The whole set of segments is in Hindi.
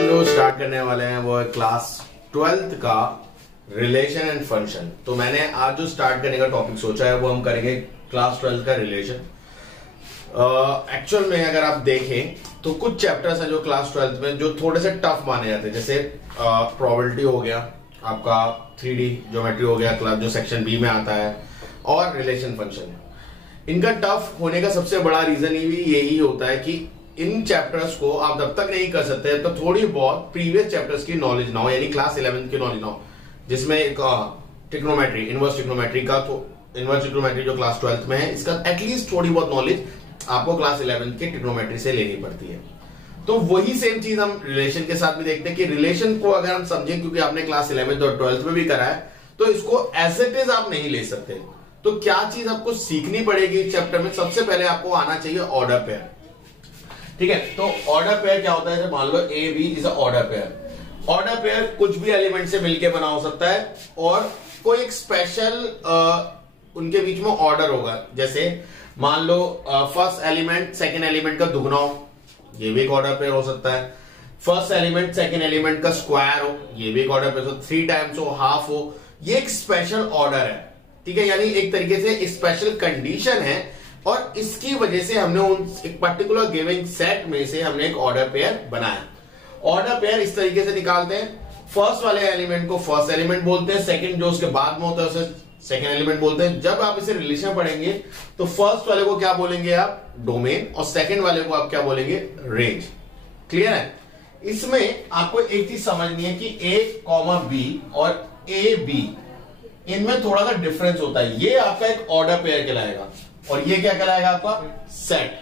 हम जो स्टार्ट करने वाले हैं वो है क्लास 12th का रिलेशन एंड फंक्शन। तो मैंने आज जो स्टार्ट करने का टॉपिक सोचा है वो हम करेंगे क्लास 12th का रिलेशन। एक्चुअल में अगर आप देखें तो कुछ चैप्टर्स हैं जो क्लास 12th में जो थोड़े से टफ माने जाते हैं, जैसे प्रोबेबिलिटी हो गया, आपका 3D ज्योमेट्री हो गया, क्लास जो सेक्शन बी में आता है, और रिलेशन फंक्शन। इनका टफ होने का सबसे बड़ा रीजन ही यही होता है कि इन चैप्टर्स को आप जब तक नहीं कर सकते तो थोड़ी बहुत प्रीवियस चैप्टर्स की नॉलेज ना हो, यानी क्लास 11 की नॉलेज ना हो, जिसमें ट्रिग्नोमेट्री, इनवर्स ट्रिग्नोमेट्री का, तो इनवर्स ट्रिग्नोमेट्री जो क्लास 12th में है इसका एटलीस्ट थोड़ी बहुत नॉलेज आपको क्लास 11 के ट्रिग्नोमेट्री से लेनी पड़ती है। तो वही सेम चीज हम रिलेशन के साथ भी देखते हैं कि रिलेशन को अगर हम समझें, क्योंकि आपने क्लास 11 और 12th में भी करा है, तो इसको एज इट इज आप नहीं ले सकते। तो क्या चीज आपको सीखनी पड़ेगी इस चैप्टर में? सबसे पहले आपको आना चाहिए ऑर्डर पेयर। ठीक है, तो ऑर्डर पेयर क्या होता है? मान लो A B is order pair. Order pair कुछ भी एलिमेंट से मिलकर बना हो सकता है और कोई एक स्पेशल उनके बीच में ऑर्डर होगा। जैसे मान लो फर्स्ट एलिमेंट सेकेंड एलिमेंट का दुगना हो, ये भी एक ऑर्डर पेयर हो सकता है। फर्स्ट एलिमेंट सेकेंड एलिमेंट का स्क्वायर हो, ये भी एक ऑर्डर पेयर हो। 3 टाइम्स हो, हाफ हो, ये एक स्पेशल ऑर्डर है। ठीक है, यानी एक तरीके से स्पेशल कंडीशन है और इसकी वजह से हमने उन एक पर्टिकुलर गिविंग सेट में से हमने एक ऑर्डर पेयर बनाया। ऑर्डर पेयर इस तरीके से निकालते हैं, फर्स्ट वाले एलिमेंट को फर्स्ट एलिमेंट बोलते हैं, सेकंड जो उसके बाद में होता है उसे सेकंड एलिमेंट बोलते हैं। जब आप इसे रिलेशन पढ़ेंगे तो फर्स्ट वाले को क्या बोलेंगे आप? डोमेन, और सेकंड वाले को आप क्या बोलेंगे? रेंज। क्लियर है? इसमें आपको एक चीज समझनी है कि ए कॉमा बी और ए बी, इनमें थोड़ा सा डिफरेंस होता है। ये आपका एक ऑर्डर पेयर कहलाएगा और ये क्या कहलाएगा? आपका सेट।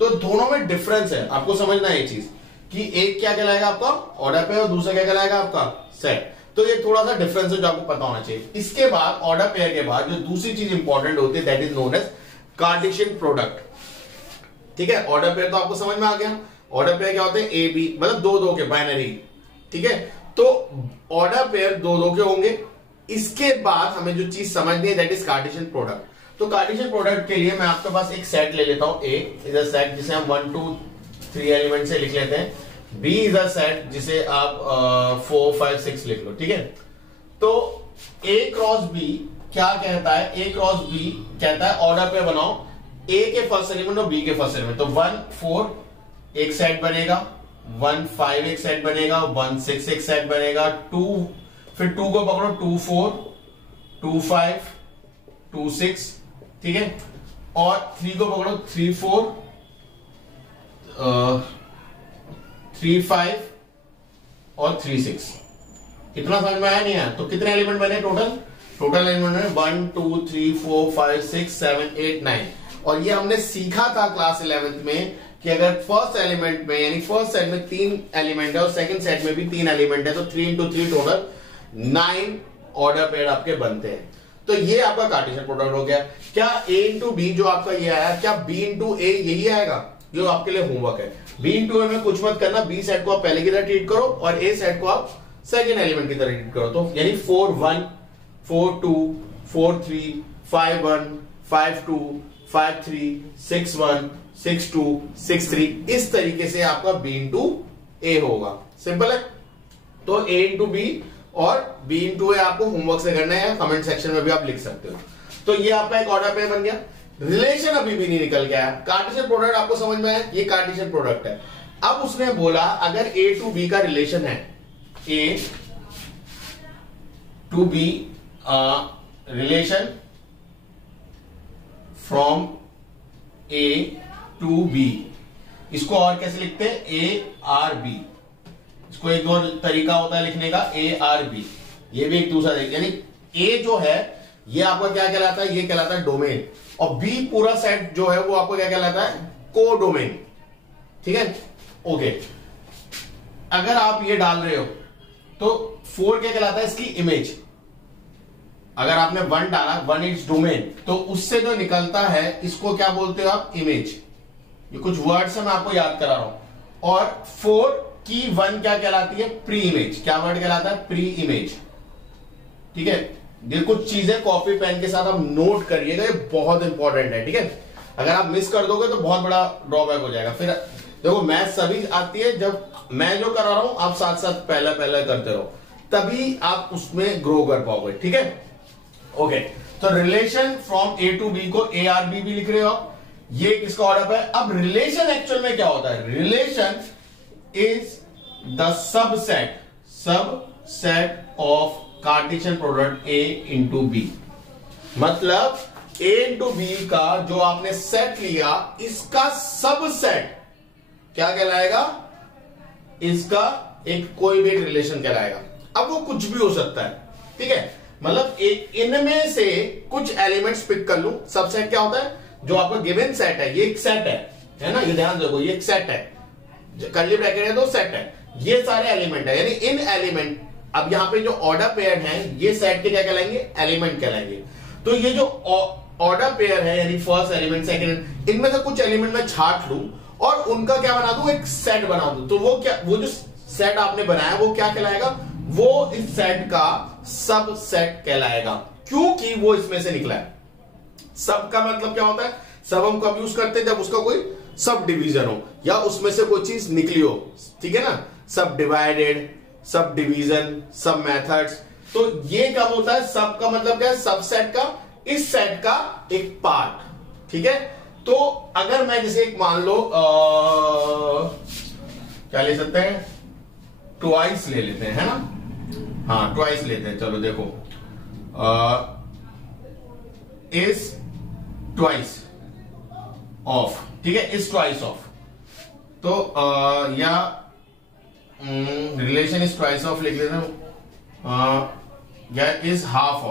तो दोनों में डिफरेंस है, आपको समझना है ये चीज कि एक क्या कहलाएगा आपका? ऑर्डर पेयर, और दूसरा क्या कहलाएगा आपका? सेट। तो ये थोड़ा सा डिफरेंस है जो आपको पता होना चाहिए। इसके बाद ऑर्डर पेयर के बाद जो दूसरी चीज इंपॉर्टेंट होती है that is known as Cartesian product. ठीक है, ऑर्डर पेयर तो आपको समझ में आ गया। ऑर्डर पेयर क्या होते हैं? ए बी, मतलब दो के बाइनरी। ठीक है, तो ऑर्डर पेयर दो के होंगे। इसके बाद हमें जो चीज समझनी है दैट इज कार्टेशियन प्रोडक्ट। तो कार्टेशियन प्रोडक्ट के लिए मैं आपके पास एक सेट ले लेता हूं। ए इज अ सेट जिसे हम 1 2 3 एलिमेंट से लिख लेते हैं। बी इज अ सेट जिसे आप 4 5 6 लिख लो। ठीक है, तो ए क्रॉस बी क्या कहता है? ए क्रॉस बी कहता है ऑर्डर पे बनाओ ए के फर्स्ट एलिमेंट और बी के फर्स्ट एलिमेंट। तो 1 4 एक सेट बनेगा, 1 5 एक सेट बनेगा, 1 6 एक सेट बनेगा, 2 फिर 2 को पकड़ो, 2 4 2 5 2 6। ठीक है, और 3 को पकड़ो, 3 4 3 5 और 3 6। कितना समझ में आया? नहीं आया? तो कितने एलिमेंट बने टोटल? टोटल एलिमेंट बने 1 2 3 4 5 6 7 8 9। और ये हमने सीखा था क्लास 11th में कि अगर फर्स्ट एलिमेंट में, यानी फर्स्ट सेट में 3 एलिमेंट है और सेकंड सेट में भी 3 एलिमेंट है, तो 3 × 3 टोटल 9 ऑर्डर पेयर आपके बनते हैं। तो ये आपका कार्टेशियन प्रोडक्ट हो गया। क्या a × b जो आपका ये आया, क्या b × a यही आएगा? जो आपके लिए होमवर्क है। b × a में कुछ मत करना, b सेट को आप पहले की तरह ट्रीट करो और a सेट को आप सेकंड एलिमेंट की तरह ट्रीट करो। तो यानी 4 1 4 2 4 3 5 1 5 2 5 3 6 1 6 2 6 3, इस तरीके से आपका b × a होगा। सिंपल है। तो a × b और b × a आपको होमवर्क से करना है, कमेंट सेक्शन में भी आप लिख सकते हो। तो ये आपका एक ऑर्डर पेयर बन गया। रिलेशन अभी भी नहीं निकल गया। कार्टेशियन प्रोडक्ट आपको समझ में आया? ये कार्टेशियन प्रोडक्ट है। अब उसने बोला अगर a to b का रिलेशन है, a to b relation from a to b, इसको और कैसे लिखते हैं? a r b। इसको एक और तरीका होता है लिखने का, ए आर बी। ये भी एक दूसरा तरीका, यानी ए जो है ये आपका क्या कहलाता है? ये कहलाता है डोमेन, और बी पूरा सेट जो है वो आपको क्या कहलाता है? को डोमेन। ठीक है, ओके। अगर आप ये डाल रहे हो तो 4 क्या कहलाता है? इसकी इमेज। अगर आपने 1 डाला, 1 इज डोमेन, तो उससे जो निकलता है इसको क्या बोलते हो आप? इमेज। ये कुछ वर्ड्स है, मैं आपको याद करा रहा हूं। और 4 की 1 क्या कहलाती है? Pre image. क्या वर्ड कहलाता है? Pre image. ठीक है, ये कुछ चीजें कॉपी पेन के साथ आप नोट करिएगा, ये बहुत इंपॉर्टेंट है। ठीक है, अगर आप मिस कर दोगे तो बहुत बड़ा ड्रॉबैक हो जाएगा। फिर देखो मैथ सभी आती है, जब मैं जो करा रहा हूं आप साथ साथ पहला पहला करते रहो, तभी आप उसमें ग्रो कर पाओगे, ठीक है। ओके, तो relation from A to B को ए आर बी भी लिख रहे हो आप, ये किसका ऑर्डर है। अब रिलेशन एक्चुअल में क्या होता है, relation is the subset of Cartesian product A into B. मतलब ए इंटू बी का जो आपने सेट लिया, इसका सबसेट क्या कहलाएगा, इसका एक कोई भी रिलेशन कहलाएगा। अब वो कुछ भी हो सकता है, ठीक है। मतलब इनमें से कुछ एलिमेंट्स पिक कर लूं। सबसेट क्या होता है, जो आपका गिवन सेट है, ये एक सेट है ना, ये ध्यान देखो, ये एक सेट है, कर्ली ब्रैकेट है तो सेट है, ये सारे एलिमेंट है, यानी इन एलिमेंट। अब यहां पे जो ऑर्डर पेयर हैं, ये सेट के क्या कहलाएंगे, एलिमेंट कहलाएंगे। तो ये जो ऑर्डर पेयर है, यानी फर्स्ट एलिमेंट, सेकंड, इनमें से कुछ एलिमेंट मैं छाट लूं और उनका क्या बना दूं, एक सेट बना दूं। तो वो क्या, वो जो सेट आपने बनाया वो क्या कहलाएगा, वो इस सेट का सब सेट कहलाएगा, क्योंकि वो इसमें से निकला है। सब का मतलब क्या होता है, सब हम कब यूज करते हैं, जब उसका कोई सब डिवीजन हो या उसमें से कोई चीज निकली हो, ठीक है ना। सब डिवाइडेड, सब डिवीजन, सब मेथड्स। तो ये कब होता है, सब का मतलब क्या है, सबसेट का, इस सेट का एक पार्ट, ठीक है। तो अगर मैं जैसे एक मान लो क्या ले सकते हैं, ट्वाइस ले लेते हैं, है ना। हाँ, ट्वाइस लेते हैं। चलो देखो, इज ट्वाइस ऑफ, ठीक है, इज ट्वाइस ऑफ। तो या रिलेशन इज ट्वाइस ऑफ लिख लेते हैं, या इज हाफ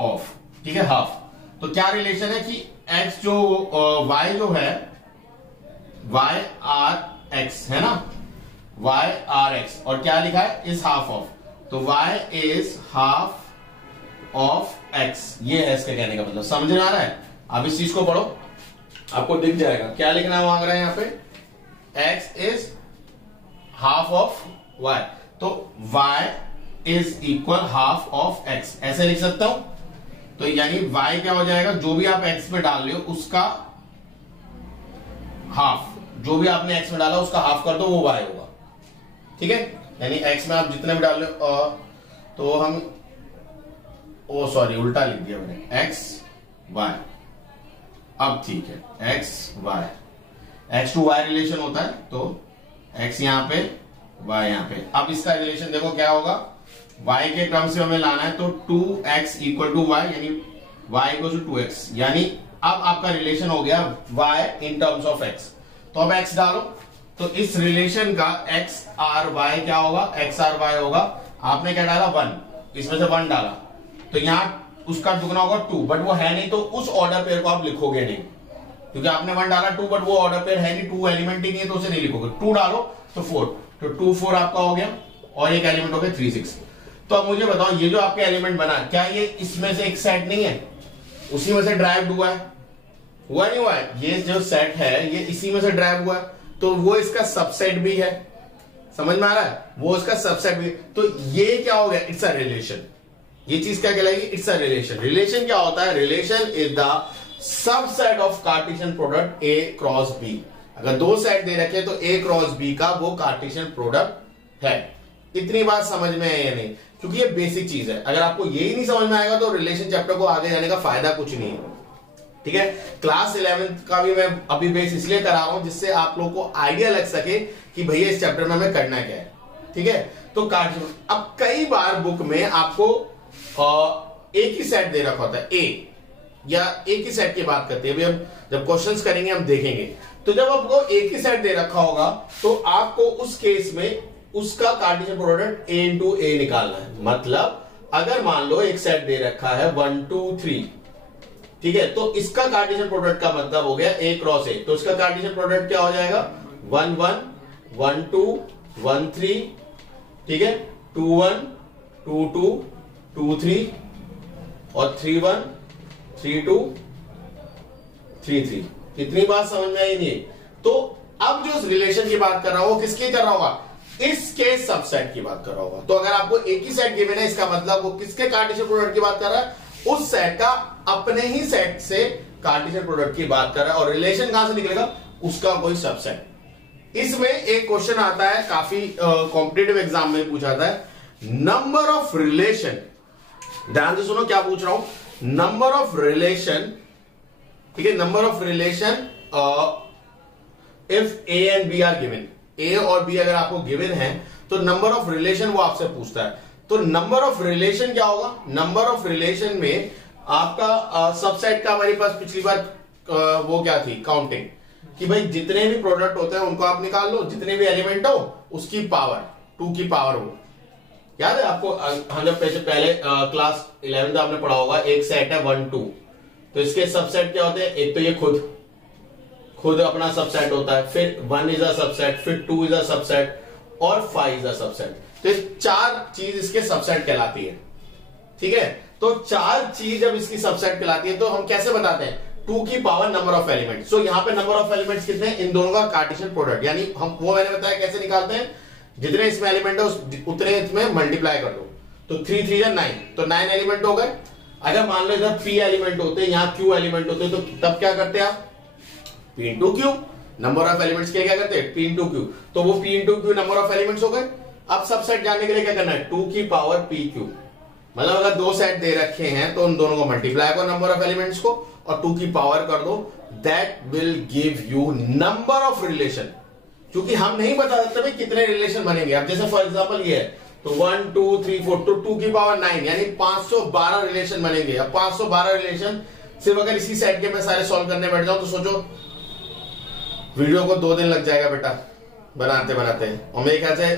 ऑफ, ठीक है, हाफ। तो क्या रिलेशन है कि x जो y जो है, y आर एक्स है ना, y आर एक्स, और क्या लिखा है, इज हाफ ऑफ। तो y is half of x, ये है इसके कहने का मतलब। समझ में आ रहा है। अब इस चीज को पढ़ो, आपको दिख जाएगा क्या लिखना मांग रहा है यहाँ पे, x is half of y, तो y is equal half of x, ऐसे लिख सकता हूं। तो यानी y क्या हो जाएगा, जो भी आप x में डाल रहे हो उसका हाफ, जो भी आपने x में डाला उसका हाफ कर दो, वो y होगा, ठीक है। यानी x में आप जितने भी डाल रहे हो, तो हम, ओ सॉरी उल्टा लिख दिया मैंने, x y। अब ठीक है, x y, x to y relation होता है, तो x यहां पे, y यहां पे। अब इसका रिलेशन देखो क्या होगा, y के क्रम से हमें लाना है, तो 2x इक्वल टू y, यानी y इक्वल टू 2x, यानी अब आपका रिलेशन हो गया y in terms of x। तो अब x डालो, तो इस रिलेशन का x आर y क्या होगा, x आर y होगा। आपने क्या डाला, 1, इसमें से 1 डाला, तो यहां उसका दुगना होगा 2, बट वो है नहीं, तो उस ऑर्डर पेयर को आप लिखोगे नहीं, क्योंकि आपने 1 डाला 2, बट वो ऑर्डर पेयर है नहीं, 2 एलिमेंट ही नहीं है, तो उसे नहीं लिखोगे। 2 डालो तो 4, तो 2 4 आपका हो गया, और एक एलिमेंट हो गया 3 6। तो अब मुझे बताओ, ये जो आपके एलिमेंट बना, क्या ये इसमें से एक सेट नहीं है, उसी में से ड्राइव हुआ है, हुआ नहीं हुआ है, ये जो सेट है ये इसी में से ड्राइव हुआ है, तो वो इसका सबसेट भी है। समझ में आ रहा है, वो इसका सबसेट भी। तो ये क्या हो गया, इट्स अ रिलेशन। ये चीज क्या कहलाएगी, इट्स अ रिलेशन। रिलेशन क्या होता है, relation is the subset of Cartesian product A cross B. अगर दो सेट दे रखे तो ए क्रॉस बी का वो कार्टेशियन प्रोडक्ट है। इतनी बात समझ में है या नहीं, क्योंकि ये बेसिक चीज है। अगर आपको यही नहीं समझ में आएगा तो रिलेशन चैप्टर को आगे जाने का फायदा कुछ नहीं है, ठीक है। क्लास 11th का भी मैं अभी बेस इसलिए करा रहा हूं जिससे आप लोगों को आइडिया लग सके कि भैया इस चैप्टर में हमें करना क्या है, ठीक है। तो अब कई बार बुक में आपको एक ही सेट दे रखा होता है, ए या एक ही सेट की बात करते हैं। अभी हम जब क्वेश्चंस करेंगे हम देखेंगे, तो जब आपको एक ही सेट दे रखा होगा तो आपको उस केस में उसका कार्टेशियन प्रोडक्ट ए इंटू ए निकालना है। मतलब अगर मान लो एक सेट दे रखा है 1 2 3, ठीक है, तो इसका कार्टेशियन प्रोडक्ट का मतलब हो गया ए क्रॉस ए, तो इसका कार्टेशियन प्रोडक्ट क्या हो जाएगा, 1 1 1 2 1 3, ठीक है, 2 1 2 2 2 3 और 3 1 3 2 3 3। इतनी बात समझ में आई नहीं। तो अब जो रिलेशन की बात कर रहा हूं वो किसकी कर रहा होगा, इसके सबसेट की बात कर रहा होगा। तो अगर आपको एक ही सेट गिवन है, इसका मतलब वो किसके कार्टेशियन प्रोडक्ट की बात कर रहा है, उस सेट का अपने ही सेट से कार्टेशियन प्रोडक्ट की बात कर रहा है। और रिलेशन कहां से निकलेगा, उसका कोई सबसेट। इसमें एक क्वेश्चन आता है, काफी कॉम्पिटिटिव एग्जाम में पूछा जाता है, नंबर ऑफ रिलेशन। ध्यान से सुनो क्या पूछ रहा हूं, नंबर ऑफ रिलेशन, ठीक है, number of relation if A and B are given. A और बी अगर आपको गिवन है तो नंबर ऑफ रिलेशन वो आपसे पूछता है। तो नंबर ऑफ रिलेशन क्या होगा, नंबर ऑफ रिलेशन में आपका सबसेट का, हमारे पास पिछली बार वो क्या थी, काउंटिंग, कि भाई जितने भी प्रोडक्ट होते हैं उनको आप निकाल लो, जितने भी एलिमेंट हो उसकी पावर 2 की पावर हो। याद है आपको, हम जब पहले क्लास 11 में आपने पढ़ा होगा, एक सेट है 1 2, तो इसके सबसेट क्या होते हैं, एक तो ये खुद अपना सबसेट होता है, फिर 1 इज अ सबसेट, फिर 2 इज अ सबसेट और 5 इज अ सबसेट। तो ये 4 चीज इसके सबसेट कहलाती है, ठीक है। तो 4 चीज जब इसकी सबसेट कहलाती है तो हम कैसे बताते हैं, 2 की पावर नंबर ऑफ एलिमेंट। सो यहां पे नंबर ऑफ एलिमेंट्स कितने हैं, इन दोनों का कार्टेशियन प्रोडक्ट, यानी हम वो मैंने बताया कैसे निकालते हैं, जितने इसमें एलिमेंट है उतने इसमें मल्टीप्लाई कर दो, तो 3 3 या 9, तो 9 एलिमेंट हो गए। अगर मान लो इधर p एलिमेंट होते हैं, यहां q एलिमेंट होते हैं, तो तब क्या करते हैं आप, p into Q, number of elements के क्या करते हैं, p इंटू क्यू, तो वो p into Q number of elements हो गए। अब सब सेट जानने के लिए क्या करना है, 2 की पावर p क्यू, मतलब अगर 2 सेट दे रखे हैं तो उन दोनों को मल्टीप्लाई करो नंबर ऑफ एलिमेंट्स को और 2 की पावर कर दो, that will give you number of relation. क्योंकि हम नहीं बता सकते भाई कितने रिलेशन बनेंगे। अब जैसे फॉर एग्जांपल ये है, तो 1 2 3 4 तो 2 की पावर 9 यानी 512 रिलेशन बनेंगे। अब 512 रिलेशन सिर्फ अगर इसी सेट के मैं सारे सॉल्व करने बैठ जाऊं तो सोचो वीडियो को 2 दिन लग जाएगा बेटा बनाते बनाते, और मेरे ख्याल से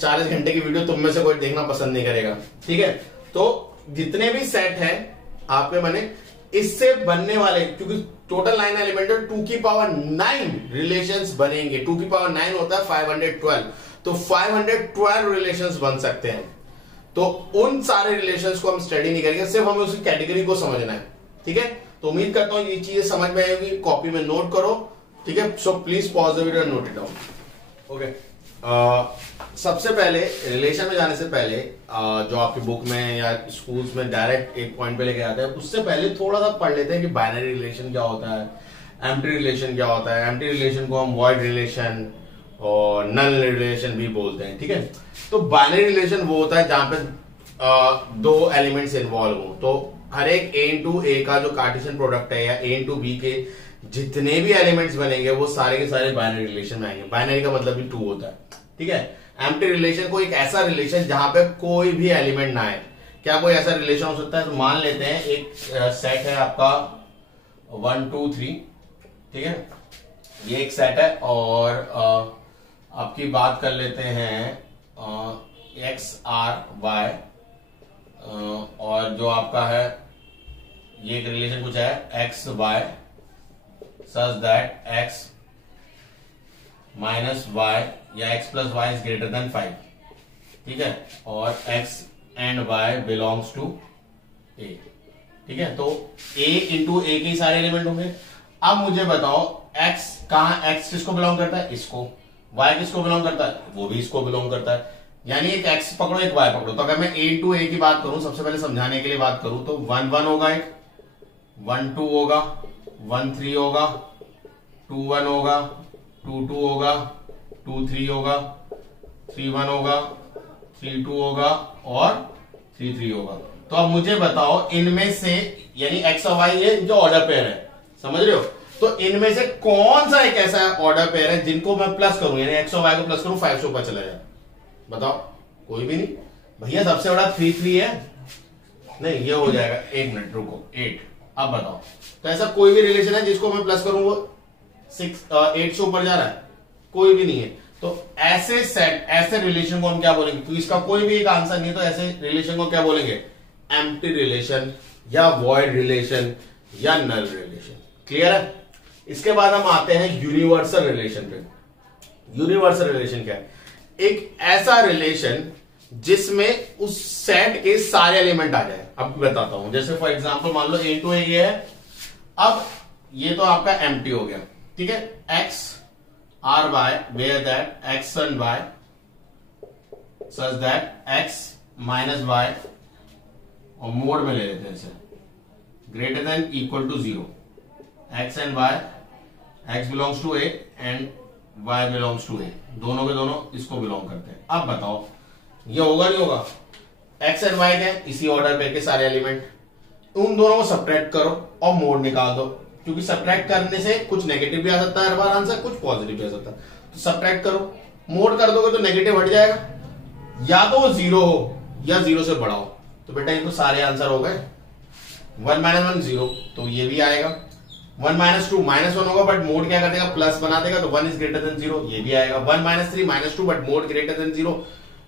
40 घंटे की वीडियो तुम में से कोई देखना पसंद नहीं करेगा, ठीक है। तो जितने भी सेट हैं आपके बने, इससे बनने वाले, क्योंकि टोटल 9 एलिमेंट है, 2 की पावर 9 रिलेशंस बनेंगे। 2 की पावर 9 होता है 512, तो 512 रिलेशंस बन सकते हैं। तो उन सारे रिलेशंस को हम स्टडी नहीं करेंगे, सिर्फ हमें उसकी कैटेगरी को समझना है, ठीक है। तो उम्मीद करता हूं ये चीजें समझ में आएगी, कॉपी में नोट करो, ठीक है। So please pause the video and note it down. Okay, सबसे पहले रिलेशन में जाने से पहले जो आपकी बुक में या स्कूल्स में डायरेक्ट एक पॉइंट पे लेके आते हैं, उससे पहले थोड़ा सा पढ़ लेते हैं कि बाइनरी रिलेशन क्या होता है, एम्प्टी रिलेशन क्या होता है। एम्प्टी रिलेशन को हम वॉइड रिलेशन और नल रिलेशन भी बोलते हैं, ठीक है। तो बाइनरी रिलेशन वो होता है जहां पे 2 एलिमेंट्स इन्वॉल्व हो, तो हर एक a इंटू ए का जो कार्टेशियन प्रोडक्ट है या a इंटू बी के जितने भी एलिमेंट्स बनेंगे वो सारे के सारे बाइनरी रिलेशन में आएंगे। बाइनरी का मतलब भी 2 होता है, ठीक है। एम्प्टी रिलेशन को एक ऐसा रिलेशन जहां पे कोई भी एलिमेंट ना आए। क्या कोई ऐसा रिलेशन हो सकता है, तो मान लेते हैं एक सेट है आपका 1 2 3, ठीक है, ये एक सेट है, और आपकी बात कर लेते हैं एक्स आर वाई, और जो आपका है ये एक रिलेशन कुछ है X Y such that X minus Y या X plus Y is greater than 5, ठीक है, और X and Y belongs to A, ठीक है। तो a इंटू ए के सारे एलिमेंट होंगे। अब मुझे बताओ x कहां, x किसको बिलोंग करता है, इसको, y किसको बिलोंग करता है, वो भी इसको बिलोंग करता है, यानी एक x पकड़ो एक y पकड़ो। तो अगर मैं a टू a की बात करूं, सबसे पहले समझाने के लिए बात करूं, तो 1 1 होगा, एक 1 2 होगा, 1 3 होगा, 2 1 होगा, 2 2 होगा, 2 3 होगा, 3 1 होगा, 3 2 होगा और 3 3 होगा। तो अब मुझे बताओ इनमें से, यानी x और y ये जो ऑर्डर पेयर है, समझ रहे हो, तो इनमें से कौन सा एक ऐसा ऑर्डर पेयर है जिनको मैं प्लस करूं, यानी x और y को प्लस करूं 5 से ऊपर चला जाए, बताओ। कोई भी नहीं भैया, सबसे बड़ा 3 3 है, नहीं ये हो जाएगा, 1 मिनट रुको, 8। अब बताओ, तो ऐसा कोई भी रिलेशन है जिसको मैं प्लस करूं वो 8 से ऊपर जा रहा है, कोई भी नहीं है। तो ऐसे सेट, ऐसे रिलेशन को हम क्या बोलेंगे, क्योंकि इसका कोई भी एक आंसर नहीं है, तो ऐसे रिलेशन को क्या बोलेंगे, एम्प्टी रिलेशन या वॉइड रिलेशन या नल रिलेशन। क्लियर है। इसके बाद हम आते हैं यूनिवर्सल रिलेशन पे। यूनिवर्सल रिलेशन क्या है, एक ऐसा रिलेशन जिसमें उस सेट के सारे एलिमेंट आ जाए। अब बताता हूं, जैसे फॉर एग्जांपल मान लो a टू a ये है, अब ये तो आपका एम्प्टी हो गया, ठीक है। x r y where that x and y such that x minus y, और मोड में ले लेते हैं इसे, greater than equal to 0, x and y x belongs to A and y belongs to A, दोनों के दोनों इसको बिलोंग करते हैं। अब बताओ ये होगा नहीं होगा? x एंड y के इसी ऑर्डर पे के सारे एलिमेंट, उन दोनों को सब्ट्रैक्ट करो और मोड निकाल दो, क्योंकि सब्ट्रैक्ट करने से कुछ नेगेटिव भी आ सकता है हर बार आंसर, कुछ पॉजिटिव भी आ सकता है। तो सब्ट्रैक्ट करो, मोड कर दोगे तो नेगेटिव हट जाएगा, या तो वो 0 हो या 0 से बड़ा हो। तो बेटा ये तो सारे आंसर हो गए। 1 - 1 0, तो ये भी आएगा। 1 - 2 -1 होगा, बट मोड क्या कर देगा? प्लस बना देगा, तो 1 इज ग्रेटर देन 0, ये भी आएगा। 1 - 3 -2, बट मोड ग्रेटर देन 0,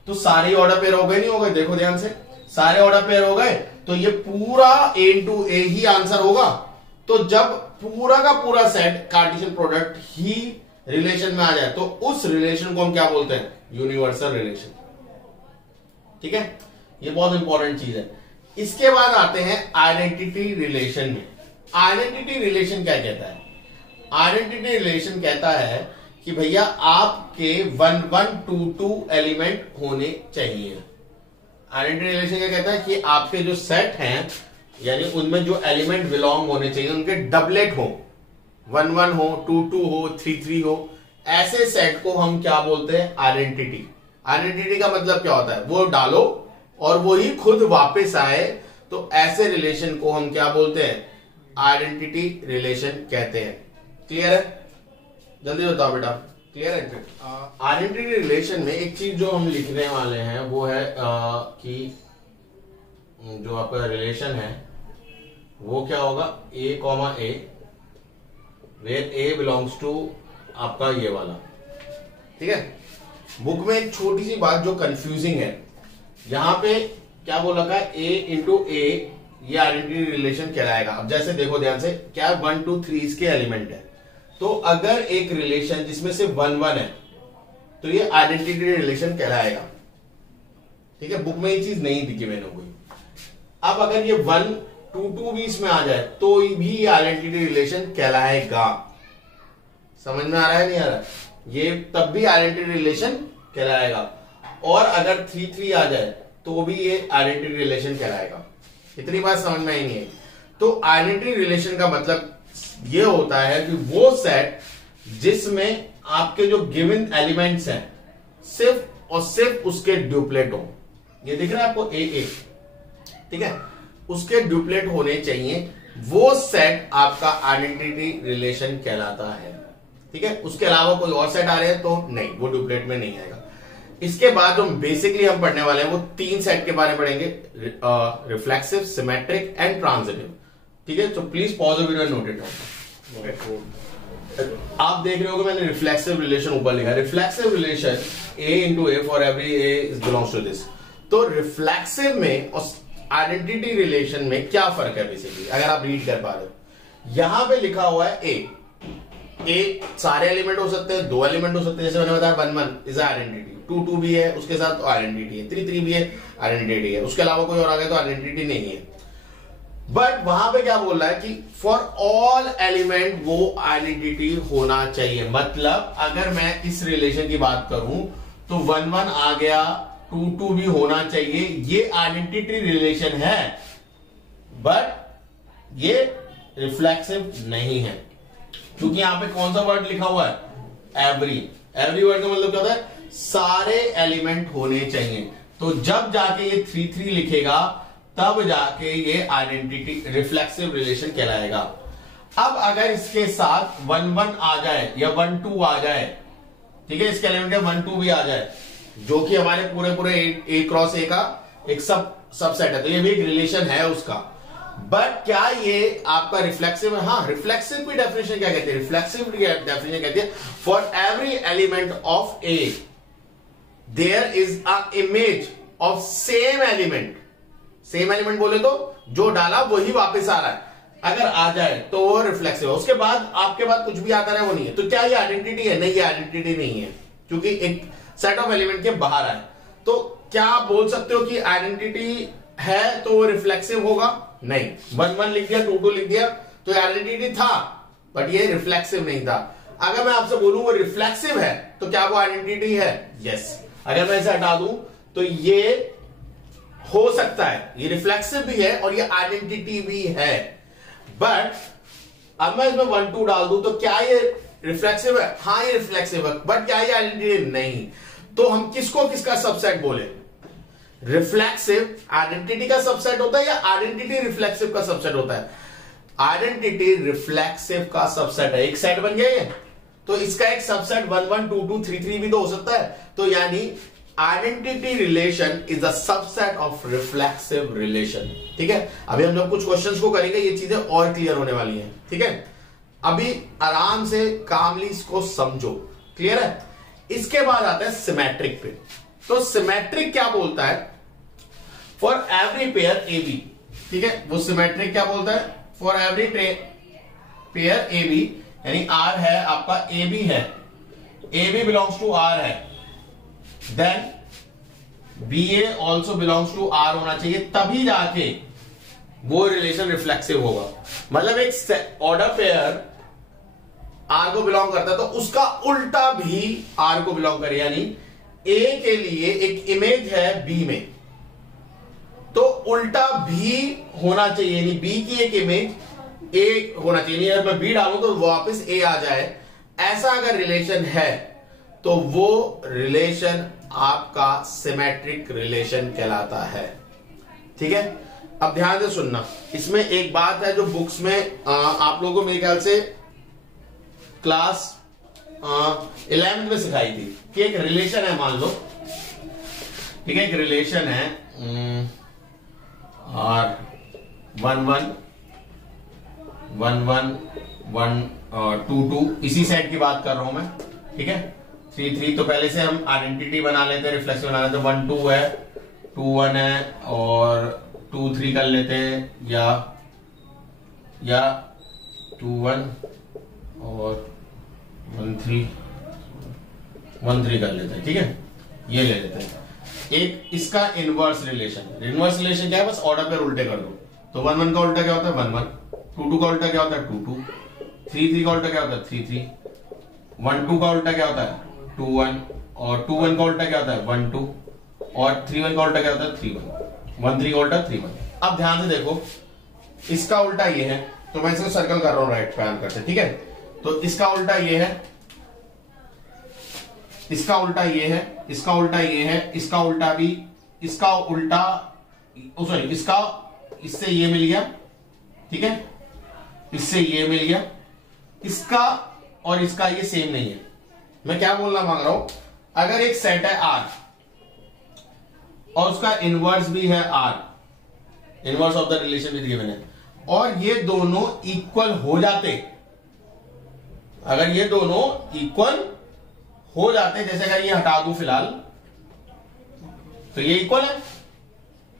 तो सारे ऑर्डर पेयर हो गए नहीं हो गए? देखो ध्यान से, सारे ऑर्डर पेयर हो गए, तो ये पूरा a into a he answer होगा। तो जब पूरा का पूरा सेट कार्टेशियन प्रोडक्ट ही रिलेशन में आ जाए तो उस रिलेशन को हम क्या बोलते हैं? Universal relation. ठीक है, ये बहुत इंपॉर्टेंट चीज है। इसके बाद आते हैं आइडेंटिटी रिलेशन में। आइडेंटिटी रिलेशन क्या कहता है? आइडेंटिटी रिलेशन कहता है कि भैया आपके 1 1 2 2 एलिमेंट होने चाहिए। आइडेंटिटी रिलेशन क्या कहता है कि आपके जो सेट हैं, यानी उनमें जो एलिमेंट बिलोंग होने चाहिए उनके डबलेट हो, 1 1 हो, 2 2 हो, 3 3 हो, ऐसे सेट को हम क्या बोलते हैं? आइडेंटिटी। आइडेंटिटी का मतलब क्या होता है? वो डालो और वो ही खुद वापस आए, तो ऐसे रिलेशन को हम क्या बोलते हैं? आइडेंटिटी रिलेशन कहते हैं। क्लियर है? जल्दी बताओ बेटा, क्लियर है? आइडेंटिटी रिलेशन में एक चीज जो हम लिखने वाले हैं वो है कि जो आपका रिलेशन है वो क्या होगा? a, where a belongs to आपका ये वाला। ठीक है, बुक में एक छोटी सी बात जो कंफ्यूजिंग है, यहां पे क्या बोल रखा है? a इंटू a, ये आइडेंटिटी रिलेशन कहलाएगा। अब जैसे देखो ध्यान से, क्या 1 2 3 इसके एलिमेंट है, तो अगर एक रिलेशन जिसमें से 1 1 है तो ये आइडेंटिटी रिलेशन कहलाएगा। ठीक है, बुक में ये चीज नहीं दिखी मैंने कोई। अब अगर ये 1 2 2 भी इसमें आ जाए तो भी आइडेंटिटी रिलेशन कहलाएगा। समझ में आ रहा है नहीं आ रहा? ये तब भी आइडेंटिटी रिलेशन कहलाएगा। और अगर 3 3 आ जाए तो भी ये आइडेंटिटी रिलेशन कहलाएगा। इतनी बात समझ में आई नहीं है? तो आइडेंटिटी रिलेशन का मतलब ये होता है कि वो सेट जिसमें आपके जो गिवन एलिमेंट्स हैं सिर्फ और सिर्फ उसके ड्यूप्लेट हो। ये दिख रहा है आपको a, ठीक है, उसके ड्यूप्लेट होने चाहिए, वो सेट आपका आइडेंटिटी रिलेशन कहलाता है। ठीक है, उसके अलावा कोई और सेट आ रहे हैं तो नहीं, वो ड्यूप्लेट में नहीं आएगा। इसके बाद जो बेसिकली हम पढ़ने वाले हैं वो 3 सेट के बारे में पढ़ेंगे, रिफ्लेक्सिव, सिमेट्रिक एंड ट्रांजिटिव। ठीक है, तो please pause the video and note it down. आप देख रहे हो कि मैंने रिफ्लेक्सिव रिलेशन ऊपर लिखा है। Reflexive relation a into A for every a belongs to this. तो रिफ्लेक्सिव में और आइडेंटिटी रिलेशन में क्या फर्क है बेसिकली, अगर आप रीड कर पा रहे हो। यहां पे लिखा हुआ है ए सारे एलिमेंट हो सकते हैं, 2 एलिमेंट हो सकते हैं, जैसे मैंने बताया 1 1 इज आइडेंटिटी, 2 2 भी है उसके साथ तो आइडेंटिटी है, 3 3 भी है आइडेंटिटी है, उसके अलावा कोई और आ गया तो आइडेंटिटी नहीं है। बट वहां पे क्या बोल रहा है कि फॉर ऑल एलिमेंट वो आइडेंटिटी होना चाहिए। मतलब अगर मैं इस रिलेशन की बात करूं तो 1 1 आ गया, 2 2 भी होना चाहिए, ये आइडेंटिटी रिलेशन है, बट ये रिफ्लेक्सिव नहीं है। क्योंकि यहां पे कौन सा वर्ड लिखा हुआ है? एवरी। एवरी वर्ड का मतलब क्या होता है? सारे एलिमेंट होने चाहिए। तो जब जाके ये 3 3 लिखेगा तब जाके ये आइडेंटिटी रिफ्लेक्सिव रिलेशन कहलाएगा। अब अगर इसके साथ 1 1 आ जाए या 1 2 आ जाए, ठीक है, इसके एलिमेंट 1 2 भी आ जाए, जो कि हमारे पूरे ए क्रॉस ए का एक सबसेट है, तो ये भी एक रिलेशन है उसका। बट क्या ये आपका रिफ्लेक्सिव है? हाँ, रिफ्लेक्सिव की डेफिनेशन क्या कहती है? रिफ्लेक्सिव की डेफिनेशन कहती है for every element of A there is a image of same element. Same element बोले तो जो डाला वही वापस आ रहा है, अगर आ जाए तो वो रिफ्लेक्सिव है। उसके बाद आपके बाद कुछ भी आता रहे वो नहीं है। तो क्या ये आइडेंटिटी है? नहीं, ये आइडेंटिटी नहीं है, क्योंकि एक सेट ऑफ एलिमेंट के बाहर आए। तो क्या आप बोल सकते हो कि आइडेंटिटी है तो वो रिफ्लेक्सिव होगा? नहीं। 1 1 लिख दिया, 2 2 लिख दिया तो आइडेंटिटी था, बट ये रिफ्लेक्सिव नहीं था। अगर मैं आपसे बोलूं वो रिफ्लेक्सिव है तो क्या वो आइडेंटिटी है? यस। अगर मैं इसे हटा दूं तो ये हो सकता है, ये रिफ्लेक्सिव भी है और ये आइडेंटिटी भी है। बट अब मैं इसमें 1 2 डाल दूं तो क्या ये रिफ्लेक्सिव है, हाँ ये रिफ्लेक्सिव है, बट क्या ये आइडेंटिटी नहीं। तो हम किसको किसका सबसेट बोले? रिफ्लेक्सिव आइडेंटिटी का सबसेट होता है या आइडेंटिटी रिफ्लेक्सिव का सबसेट होता है? आइडेंटिटी रिफ्लेक्सिव का सबसेट है। एक सेट बन गया ये, तो इसका एक सबसेट 1 1 2 2 3 3 भी तो हो सकता है। तो यानी identity relation is a subset of reflexive relation. ठीक है, अभी हम जब कुछ क्वेश्चंस को करेंगे ये चीजें और क्लियर होने वाली हैं। ठीक है, अभी आराम से कामली इसको समझो, क्लियर है। इसके बाद आता है सिमेट्रिक पे। तो सिमेट्रिक क्या बोलता है? For every pair A B, ठीक है, वो सिमेट्रिक क्या बोलता है? For every pair A B, यानी आर है आपका, ए बी है, A B belongs to R है, then B A also belongs to R होना चाहिए, तभी जाके वो रिलेशन रिफ्लेक्सिव होगा। मतलब एक ऑर्डर पेयर आर को बिलोंग करता है तो उसका उल्टा भी आर को बिलोंग करे, यानी ए के लिए एक इमेज है बी में, तो उल्टा भी होना चाहिए, यानी बी की एक इमेज ए होना चाहिए। अगर मैं बी डालूं तो वापस ए आ जाए, ऐसा अगर रिलेशन है तो वो रिलेशन आपका सिमेट्रिक रिलेशन कहलाता है। ठीक है, अब ध्यान से सुनना, इसमें एक बात है जो बुक्स में आप लोगों को मेरे ख्याल से क्लास 11th में सिखाई थी कि एक रिलेशन है, मान लो, ठीक है, एक रिलेशन है और 1 1 1 1 1 2 2, इसी सेट की बात कर रहा हूं मैं। ठीक है, 3 3, तो पहले से हम आइडेंटिटी बना लेते हैं, रिफ्लेक्सिव बना लेते हैं। 1 2 है, 2 1 है और 2 3 कर लेते हैं, या 2 1 और 1 3 कर लेते हैं। ठीक है, ये ले लेते हैं। एक इसका इनवर्स रिलेशन क्या है? बस ऑर्डर पे उल्टे कर दो। तो 1 1 का उल्टा क्या होता है? 1 1, 2 2 का उल्टा क्या होता है? 2 2, 3 3 का उल्टा क्या होता है? 3 3, 1 2 का उल्टा क्या होता है? 2 1, और 2 1 का उल्टा क्या होता है? 1 2, और 3 1 का उल्टा क्या होता है? 3 1, 1 3 का उल्टा 3 1। अब ध्यान से देखो, इसका उल्टा ये है, तो मैं इसको सर्कल कर रहा हूं राइट पैन करते। ठीक है, तो इसका उल्टा ये है, इसका उल्टा ये है, इसका उल्टा ये है, इसका उल्टा भी, इसका उल्टा, सॉरी, इसका इससे ये मिल गया। ठीक है, इससे ये मिल गया, इसका और इसका ये सेम नहीं है। मैं क्या बोलना मांग रहा हूं, अगर एक सेट है आर और उसका इनवर्स भी है R, inverse of the relation with given है, और ये दोनों इक्वल हो जाते, अगर ये दोनों इक्वल हो जाते, जैसे अगर ये हटा दूं फिलहाल, तो ये इक्वल है,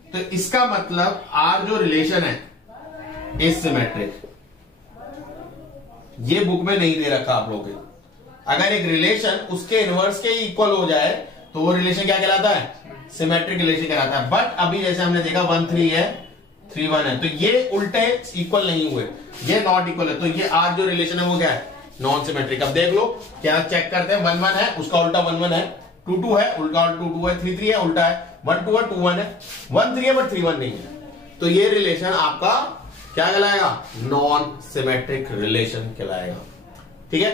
तो इसका मतलब आर जो रिलेशन है इज सिमेट्रिक। ये बुक में नहीं दे रखा आप लोगों के। अगर एक रिलेशन उसके इनवर्स के इक्वल हो जाए तो वो रिलेशन क्या कहलाता है? सिमेट्रिक रिलेशन कहलाता है। बट अभी जैसे हमने देखा 1 3 है, 3 1 है, तो ये उल्टे इक्वल नहीं हुए, ये नॉट इक्वल है, तो ये आर जो रिलेशन है वो क्या है? Non symmetric. अब देख लो, क्या चेक करते हैं, 1 1 है, उसका उल्टा 1 1 है, 2 2 है, उल्टा 2 2 है, 3 3 है, उल्टा है, 1 2 है, 2 1 है, 1 3 है बट 3 1 नहीं है, तो ये रिलेशन आपका क्या कहलाएगा? नॉन सिमेट्रिक रिलेशन कहलाएगा। ठीक है,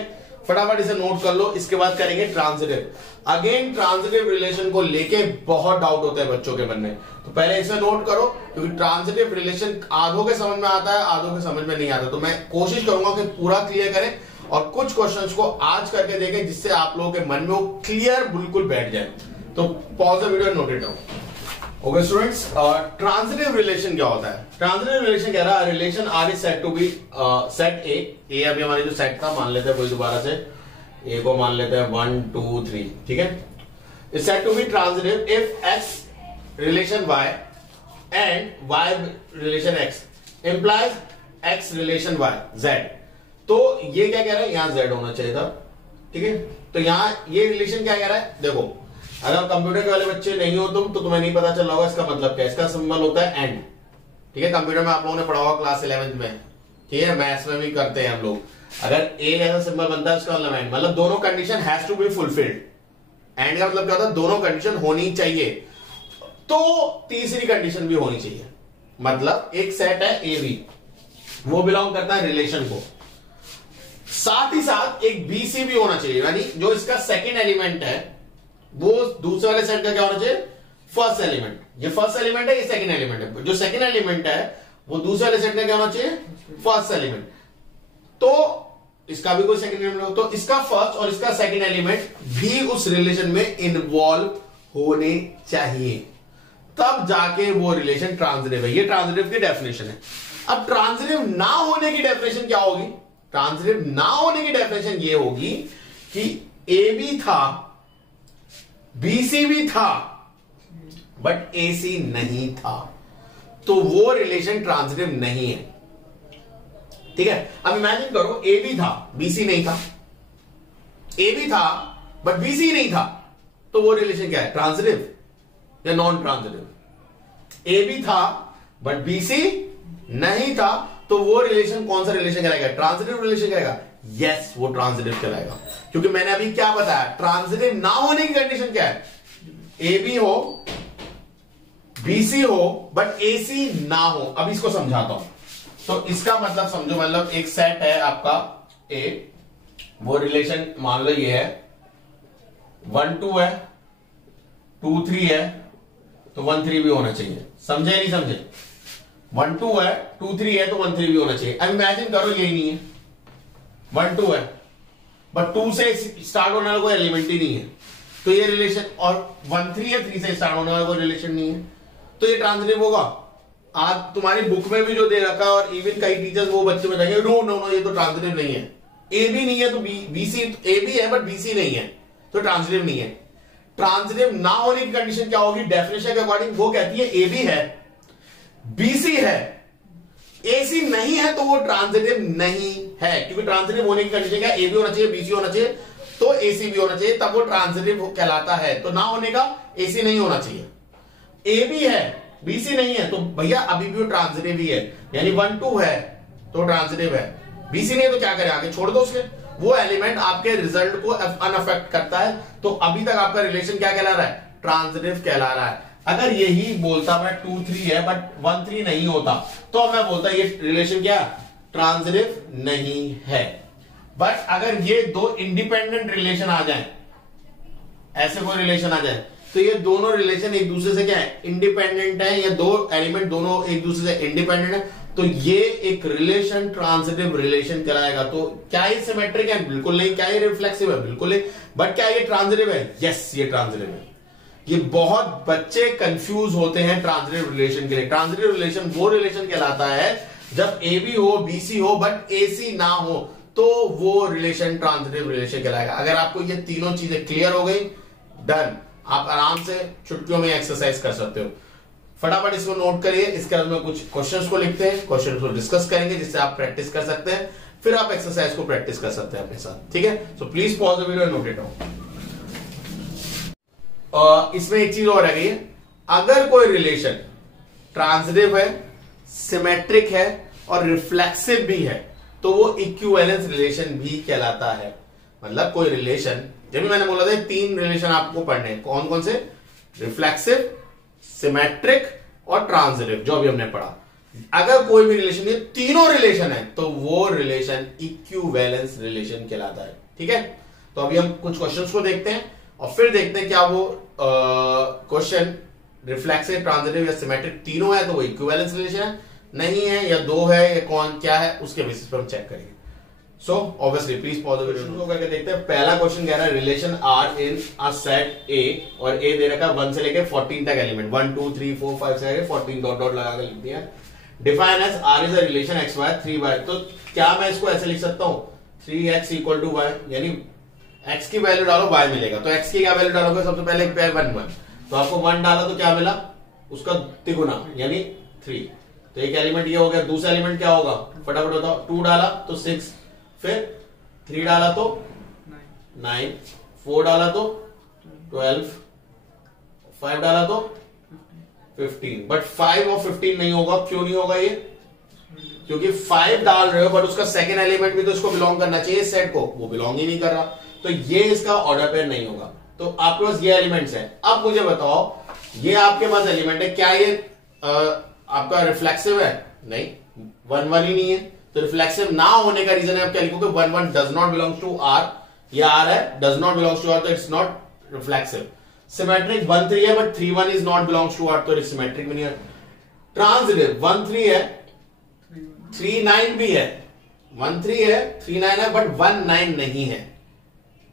फटाफट इसे नोट कर लो। इसके बाद करेंगे ट्रांजिटिव। अगेन ट्रांजिटिव रिलेशन को लेके बहुत डाउट होता है बच्चों के मन में, तो पहले इसे नोट करो, क्योंकि ट्रांजिटिव रिलेशन आधों के समझ में आता है, आधों के समझ में नहीं आता। तो मैं कोशिश करूंगा कि पूरा क्लियर करें और कुछ क्वेश्चंस को आज करके देखें, जिससे आप लोगों के मन में वो क्लियर बिल्कुल बैठ जाए। तो pause the video, note it down. Okay students, transitive relation क्या होता है? ट्रांजिटिव रिलेशन कह रहा है relation R is said to be set A अभी हमारे जो सेट था मान लेते हैं, कोई दोबारा से ए को मान लेते हैं 1 2 3। ठीक है, is said to be transitive if X relation Y and Y relation X implies X relation Y Z. तो ये क्या कह रहा है? यहां जेड होना चाहिए था। ठीक है, तो यहां ये रिलेशन क्या कह रहा है? देखो, अगर कंप्यूटर के वाले बच्चे नहीं हो तुम, तो तुम्हें नहीं पता चल रहा होगा इसका मतलब क्या है। इसका सिंबल होता है एंड। ठीक है, कंप्यूटर में आप लोगों ने पढ़ा होगा क्लास 11th में। ठीक है, मैथ्स में भी करते हैं हम लोग। अगर ए ऐसा सिंबल बनता है उसका मतलब एंड, मतलब दोनों condition has to be fulfilled. And का मतलब क्या होता है? दोनों कंडीशन होनी चाहिए, तो तीसरी कंडीशन भी होनी चाहिए। मतलब एक सेट है ए बी, वो बिलोंग करता है रिलेशन को, साथ ही साथ एक BC भी होना चाहिए, यानी जो इसका सेकंड एलिमेंट है वो दूसरे वाले सेट का क्या होना चाहिए, फर्स्ट एलिमेंट। ये फर्स्ट एलिमेंट है, ये सेकंड एलिमेंट है, जो सेकंड एलिमेंट है वो दूसरे वाले सेट का क्या होना चाहिए, फर्स्ट एलिमेंट। तो इसका भी कोई सेकंड एलिमेंट हो, तो इसका फर्स्ट और इसका सेकंड एलिमेंट भी उस रिलेशन में इन्वॉल्व होने चाहिए, तब जाके वो रिलेशन ट्रांजिटिव है। ये ट्रांजिटिव की डेफिनेशन है। अब ट्रांजिटिव ना होने की डेफिनेशन क्या होगी, ट्रांजिटिव ना होने की डेफिनेशन ये होगी कि ए भी था, BC भी था, बट AC नहीं था, तो वो रिलेशन ट्रांजिटिव नहीं है। ठीक है, अब इमेजिन करो A भी था, BC नहीं था, A भी था बट BC नहीं था, तो वो रिलेशन क्या है, ट्रांजिटिव या नॉन ट्रांजिटिव। A भी था बट BC नहीं था, तो वो रिलेशन कौन सा रिलेशन कहलाएगा, ट्रांजिटिव रिलेशन कहलाएगा। यस, वो ट्रांजिटिव कहलाएगा, क्योंकि मैंने अभी क्या बताया, ट्रांजिटिव ना होने की कंडीशन क्या है, A भी हो, BC हो, बट AC ना हो। अब इसको समझाता हूं। तो इसका मतलब समझो, मतलब एक सेट है आपका A, वो रिलेशन मान लो ये है 1 2 है, 2 3 है, तो 1 3 भी होना चाहिए। समझे नहीं समझे, 1 2 है, 2 3 है, तो 1 3 भी होना चाहिए। अब इमेजिन करो यही नहीं है, 1 2 है बट 2 से स्टार्ट होने वाला कोई एलिमेंट ही नहीं है, तो ये रिलेशन, और 1 3 है, 3 से स्टार्ट होने वाला कोई रिलेशन नहीं है, तो ये ट्रांजिटिव होगा। आज तुम्हारी बुक में भी जो दे रखा है, और इवन कई टीचर्स वो बच्चे में देंगे नो नो नो ये तो ट्रांजिटिव नहीं है, ए भी नहीं है तो BC, ए भी है बट BC नहीं है, तो ट्रांजिटिव नहीं है। ट्रांजिटिव ना होने की कंडीशन क्या होगी, डेफिनेशन के अकॉर्डिंग वो कहती है ए भी है, BC है, AC नहीं है, तो वो ट्रांजिटिव नहीं है, क्योंकि ट्रांजिटिव होने की कंडीशन क्या, ए भी होना चाहिए, BC होना चाहिए, तो AC भी होना चाहिए, तब वो ट्रांजिटिव कहलाता है। तो ना होने का AC नहीं होना चाहिए, A भी है, BC नहीं है, तो भैया अभी भी वो ट्रांजिटिव ही है, यानी 1 2 है तो ट्रांजिटिव है, BC नहीं है तो क्या करें, आगे छोड़ दो उसके, वो एलिमेंट आपके रिजल्ट को अनअफेक्ट करता है, तो अभी तक आपका रिलेशन क्या कहला रहा है, ट्रांजिटिव कहला रहा है। अगर यही बोलता मैं 2 3 है बट 1 3 नहीं होता, तो मैं बोलता ये रिलेशन क्या, ट्रांजिटिव नहीं है। बट अगर ये दो इंडिपेंडेंट रिलेशन आ जाए, ऐसे कोई रिलेशन आ जाए, तो ये दोनों रिलेशन एक दूसरे से क्या है, इंडिपेंडेंट है, या दो एलिमेंट दोनों एक दूसरे से इंडिपेंडेंट है, तो ये एक रिलेशन ट्रांजिटिव रिलेशन कहलाएगा। तो क्या ये सिमेट्रिक है, बिल्कुल नहीं। क्या ये रिफ्लेक्सिव है, बिल्कुल नहीं। बट क्या ये ट्रांजिटिव है, यस ये ट्रांजिटिव है। ये बहुत बच्चे कंफ्यूज होते हैं ट्रांजिटिव रिलेशन के लिए। ट्रांजिटिव रिलेशन वो रिलेशन कहलाता है जब ए भी हो, BC हो, बट AC ना हो, तो वो रिलेशन ट्रांजिटिव रिलेशन कहलाएगा। अगर आपको ये तीनों चीजें क्लियर हो गई, डन, आप आराम से चुटकियों में एक्सरसाइज कर सकते हो। फटाफट इसको नोट करिए, इसके बाद में कुछ क्वेश्चंस को लिखते हैं, क्वेश्चन को डिस्कस करेंगे, जिससे आप प्रैक्टिस कर सकते हैं, फिर आप एक्सरसाइज को प्रैक्टिस कर सकते हैं अपने साथ। ठीक है, so please pause the video and note it down. इसमें एक चीज और है, अगर कोई रिलेशन ट्रांजिटिव है, सिमेट्रिक है और रिफ्लेक्सिव भी है, तो वो इक्विवेलेंस रिलेशन भी कहलाता है। मतलब कोई रिलेशन, जब भी मैंने बोला था 3 रिलेशन आपको पढ़ने हैं, कौन कौन से, रिफ्लेक्सिव, सिमेट्रिक और ट्रांजिटिव, जो अभी हमने पढ़ा। अगर कोई भी रिलेशन, ये तीनों रिलेशन है, तो वो रिलेशन इक्विवेलेंस रिलेशन कहलाता है। ठीक है, तो अभी हम कुछ क्वेश्चंस को देखते हैं और फिर देखते हैं क्या वो क्वेश्चन रिफ्लेक्सिव, ट्रांजिटिव या सिमेट्रिक तीनों है तो वो इक्विवेलेंस रिलेशन है, नहीं है या 2 है या कौन क्या है, उसके बेसिस पर हम चेक करेंगे। So obviously please pause the video को करके देखते हैं। पहला क्वेश्चन कह रहा है relation R in a set A, और A दे रखा है 1 से लेकर 14 तक एलिमेंट, 1 2 3 4 5 से लेकर 14 डॉट डॉट लगा के लिख दिया। Define as R is a relation XY 3y, तो क्या मैं इसको ऐसे लिख सकता हूं, 3x इक्वल टू y, यानी x की वैल्यू डालो y मिलेगा। तो x की क्या वैल्यू डालोगे, सबसे पहले एक पेयर 1 1, तो आपको 1 डाला तो क्या मिला, उसका तिगुना यानी 3, तो एक एलिमेंट ये हो गया। दूसरा एलिमेंट क्या होगा, फटाफट बताओ, 2 डाला तो 6, फिर 3 डाला तो 9, 4 डाला तो 12, 5 डाला तो 15, बट 5 और 15 नहीं होगा। क्यों नहीं होगा ये, क्योंकि 5 डाल रहे हो बट उसका सेकेंड एलिमेंट भी तो इसको बिलोंग करना चाहिए सेट को, वो बिलोंग ही नहीं कर रहा, तो ये इसका ऑर्डर पेयर नहीं होगा। तो आपके पास ये एलिमेंट्स है। अब मुझे बताओ, ये आपके पास एलिमेंट है, क्या ये आपका रिफ्लेक्सिव है, नहीं, 1 1 ही नहीं है, तो रिफ्लेक्सिव ना होने का रीजन है, आप क्या लिखोगे, 1 1 does not belongs to R, ये आर है, does not belongs to R, तो इट्स नॉट रिफ्लेक्सिव। सिमेट्रिक 1 3 है but 3 1 is not belongs to R, तो सिमेट्रिक भी नहीं है। ट्रांजिटिव 1 3 है, 3 9 भी है, 1 3 है, 3 9 है बट 1 9 नहीं है,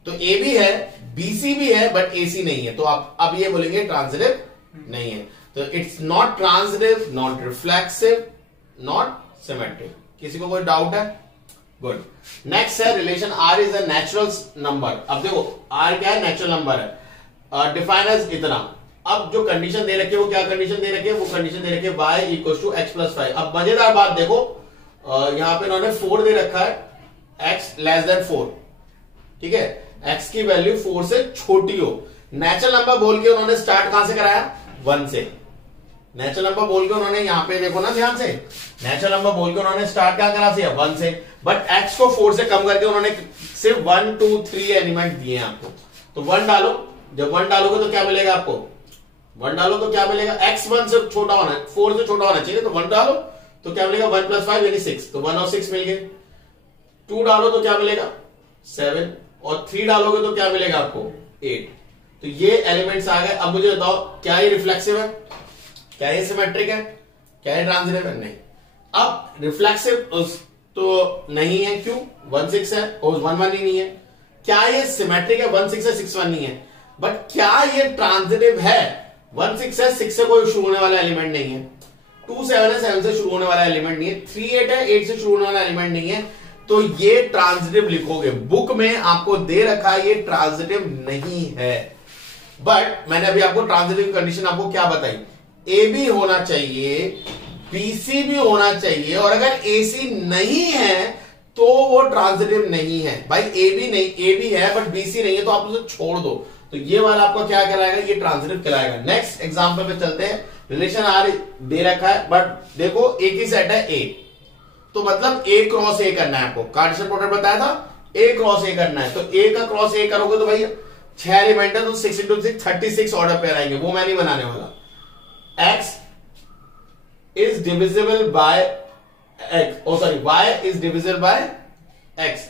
तो ए भी है, बीसी भी है बट एसी नहीं है, तो आप अब ये बोलेंगे ट्रांजिटिव नहीं है। तो it's not transitive, not reflexive, not symmetric. किसी को कोई डाउट है? गुड। नेक्स्ट है relation R is a natural number. अब देखो आर क्या है, नेचुरल नंबर है, डिफाइन एज इतना। अब जो कंडीशन दे रखी है वो क्या कंडीशन दे रखी है, वो कंडीशन दे रखी है y equal to X plus 5। अब मजेदार बात देखो, यहां पे इन्होंने 4 दे रखा है, x लेस देन 4, ठीक है, x की वैल्यू 4 से छोटी हो। नेचुरल नंबर बोल के उन्होंने स्टार्ट कहां से कराया, 1 से। नेचुरल नंबर बोल के उन्होंने यहां पे देखो ना ध्यान से, नेचुरल नंबर बोल के उन्होंने स्टार्ट क्या करा से 1 से, बट x को 4 से कम करके उन्होंने सिर्फ 1 2 3 एलिमेंट दिए हैं आपको। तो 1 डालो, जब 1 डालोगे तो क्या मिलेगा आपको, 1 डालो तो क्या मिलेगा, x 1 से छोटा होना है, 4 से छोटा होना चाहिए, तो 1 डालो तो क्या मिलेगा, 1 प्लस 5 यानी 6, तो 1 और 6 मिल गए। 2 डालो तो क्या मिलेगा 7, और 3 डालोगे तो क्या मिलेगा आपको 8। तो ये एलिमेंट्स आ गए। अब मुझे बताओ क्या ये रिफ्लेक्सिव है, क्या ये सिमेट्रिक है, क्या ये ट्रांजिटिव है, नहीं। अब रिफ्लेक्सिव तो नहीं है, क्यों, 1 6 है और 1 1 ही नहीं है। क्या ये सिमेट्रिक है, 1 6 है 6 1 नहीं है, बट क्या ये ट्रांजिटिव है, 1 6 है, 6 से कोई शुरू होने वाला एलिमेंट नहीं है, 2 7 है, 7 से शुरू होने वाला एलिमेंट नहीं है, 3 8 है, 8 से शुरू होने वाला एलिमेंट नहीं है, तो ये ट्रांजिटिव लिखोगे। बुक में आपको दे रखा है ये ट्रांजिटिव नहीं है, बट मैंने अभी आपको ट्रांजिटिव कंडीशन आपको क्या बताई, ए भी होना चाहिए, बीसी भी होना चाहिए, और अगर एसी नहीं है तो वो ट्रांजिटिव नहीं है। भाई ए भी नहीं, ए भी है बट बीसी नहीं है, तो आप उसे छोड़ दो, तो ये वाला आपको क्या कहलाएगा, ये ट्रांजिटिव कहलाएगा। नेक्स्ट एग्जांपल पे चलते हैं। रिलेशन आर दे रखा है बट देखो एक ही सेट है ए, तो मतलब ए क्रॉस ए करना है आपको, कार्टेशियन प्रोडक्ट बताया था, ए क्रॉस ए करना है, तो ए का क्रॉस ए करोगे तो भाई 6 एलिमेंट है, तो 6 into 6 36 ऑर्डर पेयर आएंगे, वो मैं नहीं बनाने वाला। x is divisible by x, oh sorry, y is divisible by x,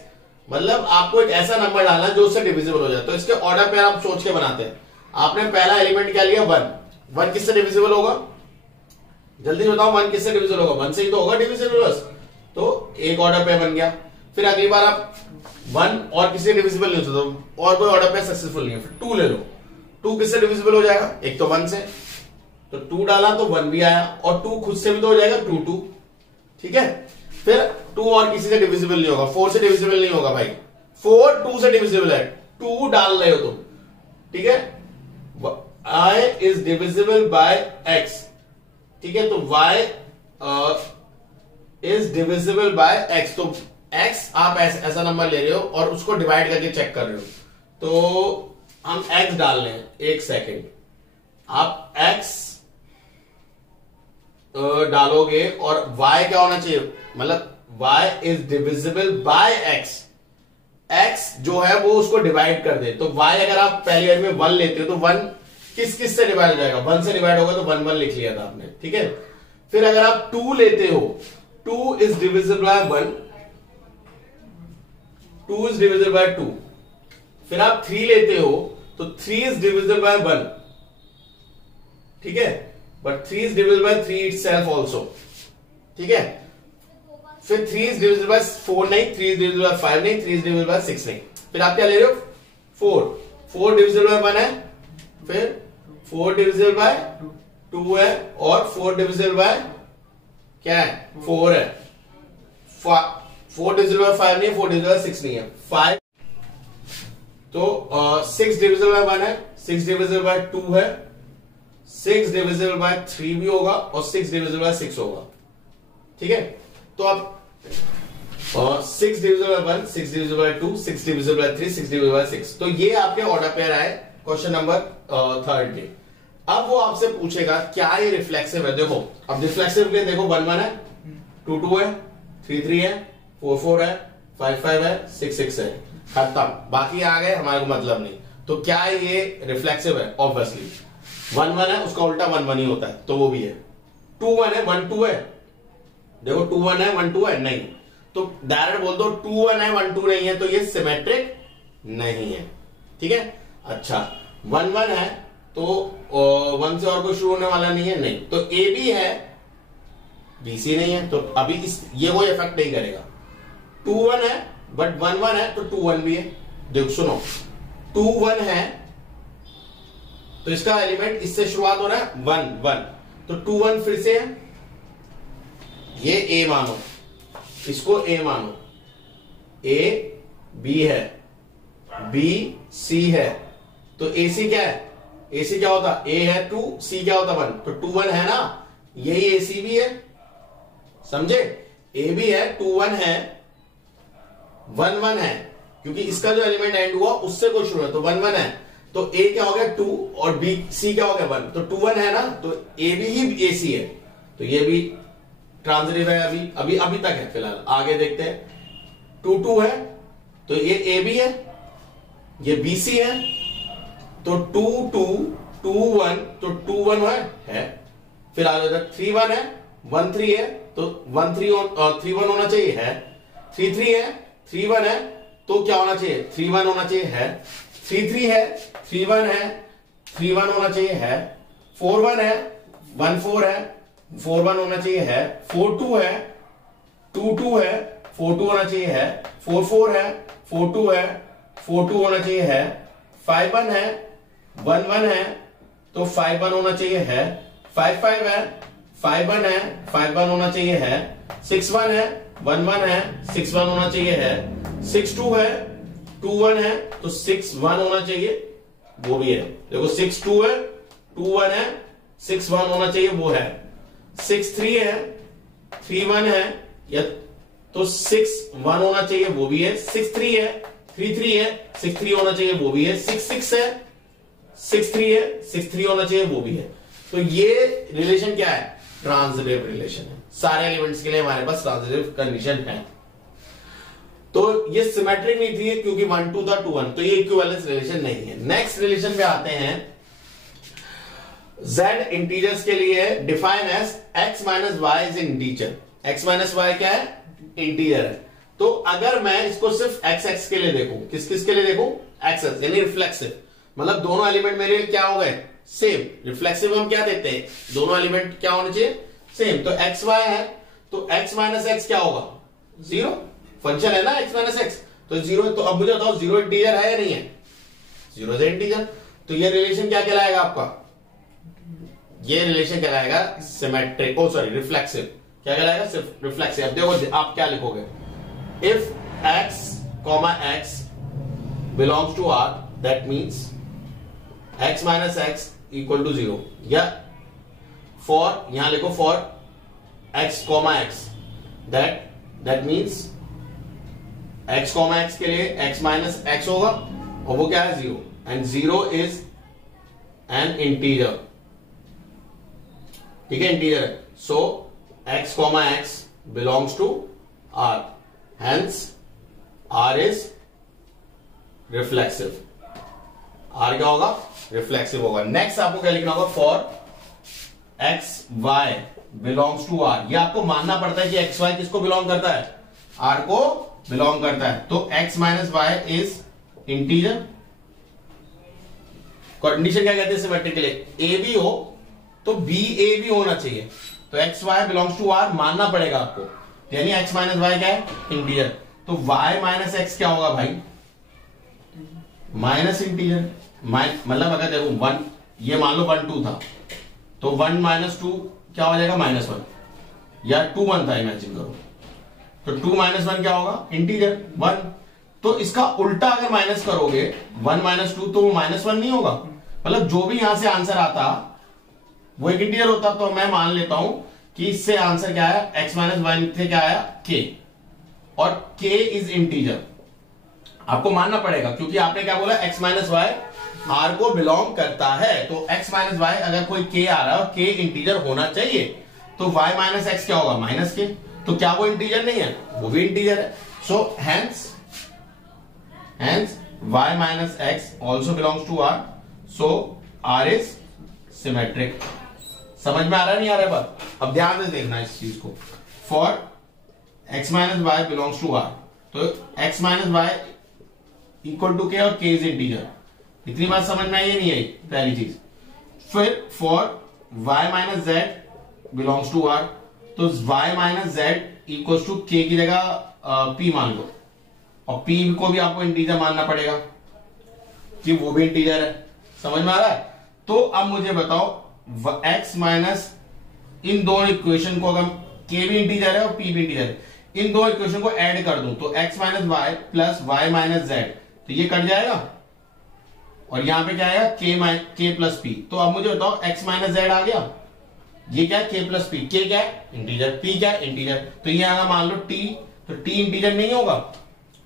मतलब आपको एक ऐसा नंबर डालना जो उससे डिविजिबल हो जाए। तो इसके ऑर्डर पेयर आप सोच के बनाते हैं। आपने पहला एलिमेंट क्या लिया, 1, 1 किससे डिविजिबल होगा, जल्दी बताओ, 1 किससे डिविजिबल होगा, 1 से ही तो होगा डिविजिबल बस, तो एक ऑर्डर पेयर बन गया। फिर अगली बार आप 1 और किसी डिविजिबल नहीं होता, तो और कोई ऑर्डर पेयर सक्सेसफुल नहीं है, फिर 2 ले लो, 2 किससे डिविजिबल हो जाएगा, एक तो 1 से, तो 2 डाला तो 1 भी आया, और 2 खुद से भी तो हो जाएगा 2 2, ठीक है। फिर 2 और किसी से डिविजिबल नहीं होगा, 4 से डिविजिबल नहीं होगा भाई, 4 2 से डिविजिबल है, 2 डाल रहे हो तुम, ठीक है। y is divisible by x, ठीक है, तो y is divisible by x, तो x आप ऐसा नंबर ले रहे हो और उसको डिवाइड करके चेक कर रहे हो, तो हम x डाल रहे हैं, एक सेकेंड, आप x डालोगे और y क्या होना चाहिए, मतलब y is divisible by x, x जो है वो उसको डिवाइड कर दे, तो y अगर आप पहली बार में 1 लेते हो तो 1 किस किस से डिवाइड हो जाएगा, 1 से डिवाइड होगा, तो 1 1 लिख लिया था आपने, ठीक है। फिर अगर आप 2 लेते हो, 2 is divisible by 1, 2 is divisible by 2। फिर आप 3 लेते हो तो 3 इज डिविजिबल बाय 1, ठीक है, but 3 is divisible by 3 itself also, ठीक है। फिर 3 इज डिविजिबल बाय 4 नहीं, 3 इज डिविजिबल बाय 5 नहीं, 3 इज डिविजिबल बाय 6 नहीं। फिर आप क्या ले रहे हो, 4 डिविजिबल बाय 1 है, फिर 4 डिविजिबल बाय 2 है, और 4 डिविजिबल बाय क्या है, 4 है, 4 डिविजिबल बाय 5 नहीं, 4 डिविजिबल बाय 6 नहीं है, 5, तो 6 डिविजिबल बाय 1 है, 6 डिविजिबल बाय 2 है, 6 डिविजिबल बाय 3 भी होगा, और 6 डिविजिबल बाय 6 होगा, ठीक है। तो आप 6 divisible by 1, 6 divisible by 2, 6 divisible by 3, 6 divisible by 6, तो ये आपके ऑर्डर पेयर आए क्वेश्चन नंबर 3 के। अब वो आपसे पूछेगा क्या ये रिफ्लेक्सिव है, देखो अब रिफ्लेक्सिव के देखो 1 1 है, 2 2 है, 3 3 है, 4 4 है, 5 5 है, 6 6 है, खत्म, बाकी आ गए, हमारे को मतलब नहीं। तो क्या ये रिफ्लेक्सिव है, ऑब्वियसली 1 1 है, उसका उल्टा 1 1 ही होता है, तो वो भी है। 2 1 है, 1 2 है, देखो 2 1 है, 1 2 है, नहीं, तो डायरेक्ट बोल दो 2 1 है 1 2 नहीं है, तो ये सिमेट्रिक नहीं है। ठीक है, अच्छा 1 1 है तो 1 से और कोई शुरू होने वाला नहीं है, नहीं, तो ए बी है बी सी नहीं है, तो अभी ये कोई इफेक्ट नहीं करेगा। 2 1 है बट 1 1 है तो 2 1 भी है। देखो सुनो, 2 1 है तो इसका एलिमेंट इससे शुरुआत हो रहा है 1 1, तो 2 1 फिर से है, ये ए मानो, इसको ए मानो, ए बी है, बी सी है, तो ए सी क्या है, ए सी क्या होता, ए है 2, सी क्या होता 1, तो 2 1 है ना, यही ए सी भी है, समझे, ए बी है 2 1 है 1 1 है, क्योंकि इसका जो एलिमेंट एंड हुआ उससे कोई शुरू है, तो 1 1 है, तो ए क्या हो गया 2 और बी सी क्या हो गया 1, तो 2 1 है ना, तो ए बी ही ए सी है, तो ये भी ट्रांजिटिव है, अभी तक है फिलहाल, आगे देखते हैं। 2 2 है तो ये ए बी है, ये बी सी है, तो 2 2 2 1, तो 2 1 है, फिर आगे 3 1 है 1 3 है, तो 1 3 3 1 होना चाहिए है, 3 3 है 3 1 है, तो क्या होना चाहिए 3 1 होना चाहिए है, 3 3 है 3 1 है 3 1 होना चाहिए है, 4 1 है 1 4 है 4 1 होना चाहिए है, 4 2 है 2 2 है 4 2 होना चाहिए है, 4 4 है 4 2 है 4 2 होना चाहिए है, 5 1 है 1 1 है तो 5 1 होना चाहिए है, 5 5 है 5 1 है 5 1 होना चाहिए है, 6 1 है 1 1 है 6 1 होना चाहिए है, 6 2 है 2 1 है तो 6 1 होना चाहिए, वो भी है, देखो 6 2 है 2 1 है 6 1 होना चाहिए, वो है, 6 3 है 3 1 है या तो 6 1 होना चाहिए, वो भी है, 6 3 है 3 3 है 6 3 होना चाहिए, वो भी है, 6 6 है 6 3 है 6 3 होना चाहिए, वो भी है। तो ये रिलेशन क्या है, ट्रांजिटिव रिलेशन है, सारे एलिमेंट्स के लिए हमारे पास ट्रांजिटिव कंडीशन है। तो ये सिमेट्रिक नहीं थी क्योंकि 1 2 था 2 1, तो ये इक्विवेलेंस रिलेशन नहीं है। नेक्स्ट रिलेशन पे आते हैं, z इंटीजर्स के लिए define as x minus Y is integer. x minus Y क्या है, इंटीजर है। तो अगर मैं इसको सिर्फ x के लिए देखूं, किस किस के लिए देखूं, x यानी रिफ्लेक्सिव, मतलब दोनों एलिमेंट मेरे लिए क्या हो गए, सेम। रिफ्लेक्सिव हम क्या देते हैं, दोनों एलिमेंट क्या होने चाहिए, सेम। तो एक्स वाई है तो x माइनस एक्स क्या होगा, 0, फंक्शन है ना x माइनस एक्स, तो 0। तो अब मुझे बताओ 0 इंटीजर है या नहीं है, 0 से इंटीजर, तो ये रिलेशन क्या कहलाएगा आपका, ये रिलेशन कहलाएगा सिमेट्रिक, रिफ्लेक्सिव। क्या कहलाएगा, सिर्फ रिफ्लेक्सिव। अब देखो आप क्या लिखोगे, if x comma x belongs to R, that means x minus X equal to 0, या फॉर, यहां लिखो for x comma x, that means x comma x के लिए x माइनस x होगा और वो क्या है 0, एंड 0 इज एन इंटीजर, ठीक है, इंटीजर है। So x comma x belongs to R, hence R is reflexive. R क्या होगा, रिफ्लेक्सिव होगा। नेक्स्ट आपको क्या लिखना होगा, for x y belongs to R, ये आपको मानना पड़ता है कि x y किसको बिलोंग करता है, R को बिलोंग करता है। तो x minus Y is integer. Condition क्या कहते हैं सिमेट्रिक के लिए, ए बी हो तो बी ए भी होना चाहिए, तो X Y belongs to R मानना पड़ेगा आपको, यानी एक्स माइनस वाई क्या है, इंटीजर। तो वाई माइनस एक्स क्या होगा भाई, माइनस इंटीजर, मतलब अगर देखो 1, ये मान लो 1 2 था तो 1 माइनस 2 क्या हो जाएगा, -1, या 2 1 था, इमेजिन करो, तो 2 माइनस 1 क्या होगा, इंटीजर 1। तो इसका उल्टा अगर माइनस करोगे 1 माइनस 2 तो वो -1 नहीं होगा, मतलब जो भी यहां से आंसर आता वो एक इंटीजर होता। तो मैं मान लेता हूं कि इससे आंसर क्या आया, x माइनस 1 से क्या आया, k, और k इज इंटीजर। आपको मानना पड़ेगा क्योंकि आपने क्या बोला, x माइनस वाई आर को बिलोंग करता है, तो x माइनस वाई अगर कोई k आ रहा है और k इंटीजर होना चाहिए, तो y माइनस एक्स क्या होगा, -k, तो क्या वो इंटीजर नहीं है, वो भी इंटीजर है। So hence y minus X also belongs to r, so r is symmetric. समझ में आ रहा नहीं आ रहा है बात, अब ध्यान से देखना इस चीज को। For x minus Y belongs to R, तो x minus Y equal to K और k इज इंटीजर। इतनी बात समझ में आई या नहीं आई? पहली चीज। फिर for y minus Z belongs to R, तो y minus Z equal to k की जगह p मान लो, और p को भी आपको इंटीजर मानना पड़ेगा कि वो भी इंटीजर है। समझ में आ रहा है? तो अब मुझे बताओ x माइनस, इन दोनों इक्वेशन को अगर k भी इंटीजर है और p भी इंटीजर है, इन दो इक्वेशन को ऐड कर दूं तो x minus Y plus Y minus Z, तो ये कट जाएगा और यहां पे क्या आएगा k प्लस p। तो अब मुझे बताओ x माइनस जेड आ गया, ये क्या है k प्लस p, k क्या है इंटीजर, p क्या है इंटीजर, तो ये आएगा मान लो t, तो t इंटीजर नहीं होगा,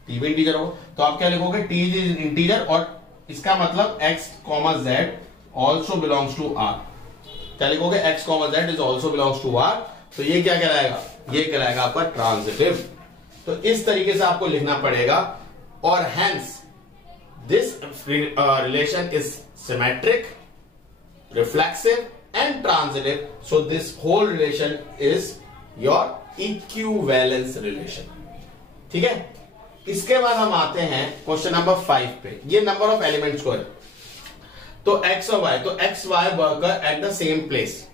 t भी इंटीजर होगा, तो आप क्या लिखोगे t इज इंटीजर, और इसका मतलब x comma z also belongs to r। क्या लिखोगे? x comma z is also belongs to r, तो ये क्या कहलाएगा? ये कहलाएगा आपका ट्रांजिटिव। तो इस तरीके से आपको लिखना पड़ेगा, और hence this relation is symmetric, reflexive and transitive, so this whole relation is your equivalence relation. ठीक है, इसके बाद हम आते हैं क्वेश्चन नंबर 5 पे। ये नंबर ऑफ एलिमेंट्स को है, तो x और y, तो x y worker at the same place.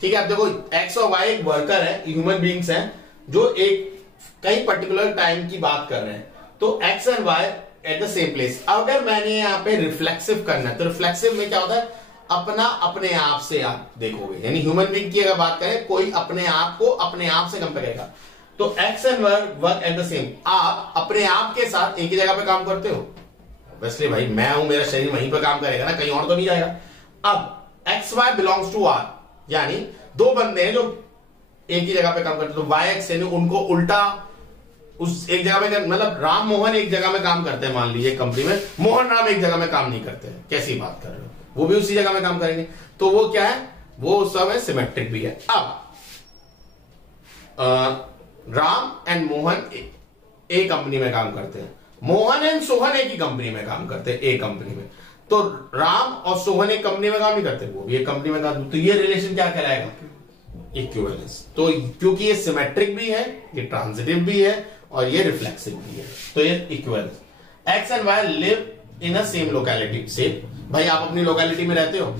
ठीक है, अब देखो x और y एक वर्कर है, ह्यूमन बीइंग्स हैं जो एक कई पर्टिकुलर टाइम की बात कर रहे हैं, तो x and y at the same place. अगर मैंने यहाँ पे रिफ्लेक्सिव करना है, तो रिफ्लेक्सिव में क्या होता है? अपना अपने आप से आप देखोगे, यानी ह्यूमन बीइंग की अगर बात करें, कोई अपने आप को अपने आप से कंपेयर करेगा, तो x and y work at the same. आप अपने आप के साथ एक ही जगह पे काम करते हो, ऑब्वियसली भाई मैं हूं, मेरा शरीर वहीं पे काम करेगा ना, कहीं और तो नहीं जाएगा। अब X Y belongs to R, यानी दो बंदे हैं जो एक ही जगह पे काम करते हैं, तो वाई एक्स यानी उनको उल्टा उस एक जगह में, मतलब राम मोहन एक जगह में काम करते हैं, मान लीजिए कंपनी में, मोहन राम एक जगह में काम नहीं करते हैं, कैसी बात कर रहे हो, वो भी उसी जगह में काम करेंगे, तो वो क्या है? वो सब है सिमेट्रिक भी है। अब राम एंड मोहन एक कंपनी में काम करते हैं, मोहन एंड सोहन एक ही कंपनी में काम करते हैं, एक कंपनी में, तो राम और सोहन एक कंपनी में काम नहीं करते, वो भी एक कंपनी में काम, तो ये रिलेशन क्या कहलाएगा? इक्विवेलेंस। तो क्योंकि ये सिमेट्रिक भी है, ये ट्रांजिटिव भी है, और ये रिफ्लेक्सिव भी है, तो ये equivalence. X and Y live in a same locality. Same भाई, आप अपनी लोकेलिटी में रहते हो,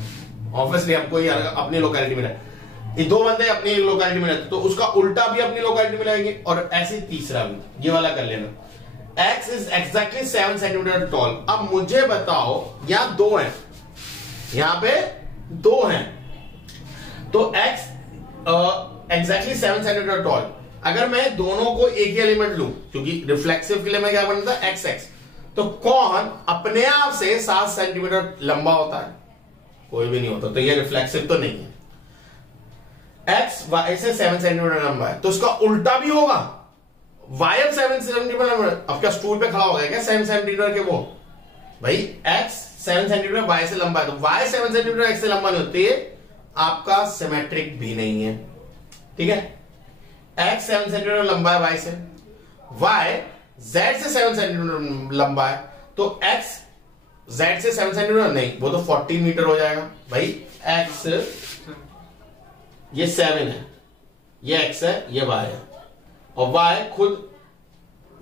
ऑब्वियसली आपको अपनी लोकेलिटी में रहते, ये दो बंदे अपनी लोकेलिटी में रहते, तो उसका उल्टा भी अपनी लोकेलिटी में रहेंगे, और ऐसे तीसरा भी, ये वाला कर लेना। X is exactly 7 centimetre toll. अब मुझे बताओ, यहां दो हैं, यहां पे दो हैं, तो X exactly 7 सेंटीमीटर टॉल। अगर मैं दोनों को एक ही एलिमेंट लूं, क्योंकि रिफ्लेक्सिव के लिए मैं क्या बनता है? XX, तो कौन अपने आप से 7 सेंटीमीटर लंबा होता है? कोई भी नहीं होता, तो ये रिफ्लेक्सिव तो नहीं है। X Y से 7 सेंटीमीटर लंबा है, तो उसका उल्टा भी होगा, y अब 7 सेंटीमीटर। अब क्या स्टूल पे खड़ा हो गया क्या 7 सेंटीमीटर के? वो भाई x 7 सेंटीमीटर y से लंबा है, तो y 7 सेंटीमीटर x से लंबा नहीं होती है, आपका सिमेट्रिक भी नहीं है। ठीक है, x 7 सेंटीमीटर लंबा है y से, y z से 7 सेंटीमीटर लंबा है, तो x z से 7 सेंटीमीटर नहीं, वो तो 14 मीटर हो जाएगा। भाई x ये 7 है, ये x है, ये y है, और y खुद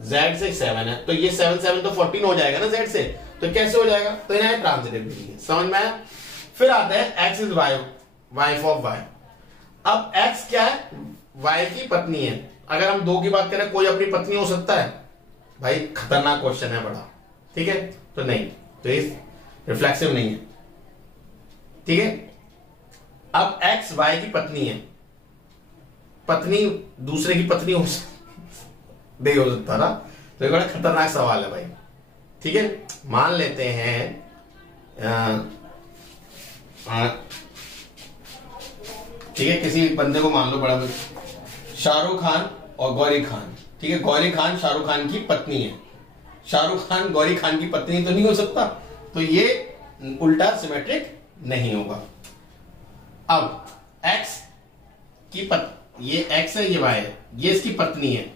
z से 7 है, तो ये 7 7 तो 14 हो जाएगा ना z से, तो कैसे हो जाएगा? तो यहाँ ट्रांजिटिव नहीं है। समझ में आया? फिर आता है x is wife of y। अब x क्या है? y की पत्नी है। अगर हम दो की बात करें, कोई अपनी पत्नी हो सकता है? भाई खतरनाक क्वेश्चन है बड़ा, ठीक है, तो नहीं, तो ये रिफ्लेक्सिव नहीं है। ठीक है, अब x y की पत्नी है, पत्नी दूसरे की पत्नी हो नहीं हो सकता ना, तो ये बड़ा खतरनाक सवाल है भाई। ठीक है, मान लेते हैं ठीक है, किसी बंदे को मान लो, बड़ा शाहरुख खान और गौरी खान। ठीक है, गौरी खान शाहरुख खान की पत्नी है, शाहरुख खान गौरी खान की पत्नी तो नहीं हो सकता, तो ये उल्टा सिमेट्रिक नहीं होगा। अब x की ये x है, ये y है, ये इसकी पत्नी है,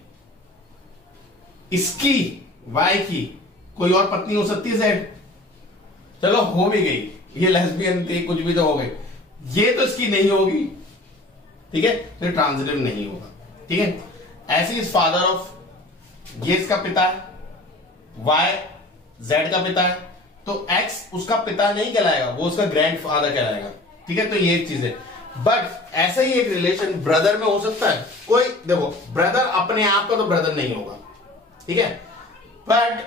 इसकी y की कोई और पत्नी हो सकती है z, चलो हो भी गई, ये लेस्बियन थी, कुछ भी तो हो गई, ये तो इसकी नहीं होगी। ठीक है, तो ट्रांजिटिव नहीं होगा। ठीक है, ऐसे इज फादर ऑफ, ये इसका पिता है, वाई जेड का पिता है, तो एक्स उसका पिता नहीं कहलाएगा, वो उसका ग्रैंड फादर कहलाएगा। ठीक है, तो ये एक चीज है। बट ऐसा ही एक रिलेशन ब्रदर में हो सकता है। कोई देखो, ब्रदर अपने आप का तो ब्रदर नहीं होगा, ठीक है, बट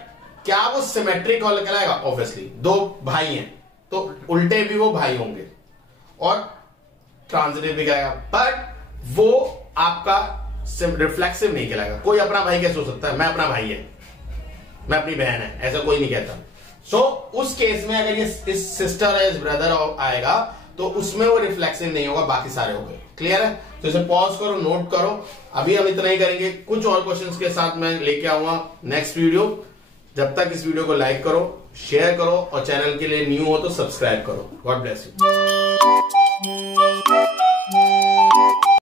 क्या वो सिमेट्रिक कहलाएगा? ऑब्वियसली, दो भाई हैं तो उल्टे भी वो भाई होंगे और ट्रांजिटिव भी कहलाएगा, बट वो आपका रिफ्लेक्सिव नहीं कहलाएगा। कोई अपना भाई कैसे हो सकता है? मैं अपना भाई है, मैं अपनी बहन है, ऐसा कोई नहीं कहता। सो उस केस में अगर ये इस सिस्टर है, इस ब्रदर आएगा, तो उसमें वो रिफ्लेक्सिव नहीं होगा, बाकी सारे हो गए। क्लियर है? तो इसे पॉज करो, नोट करो। अभी हम इतना ही करेंगे, कुछ और क्वेश्चंस के साथ मैं लेके आऊंगा नेक्स्ट वीडियो। जब तक इस वीडियो को लाइक करो, शेयर करो और चैनल के लिए न्यू हो तो सब्सक्राइब करो। God bless you.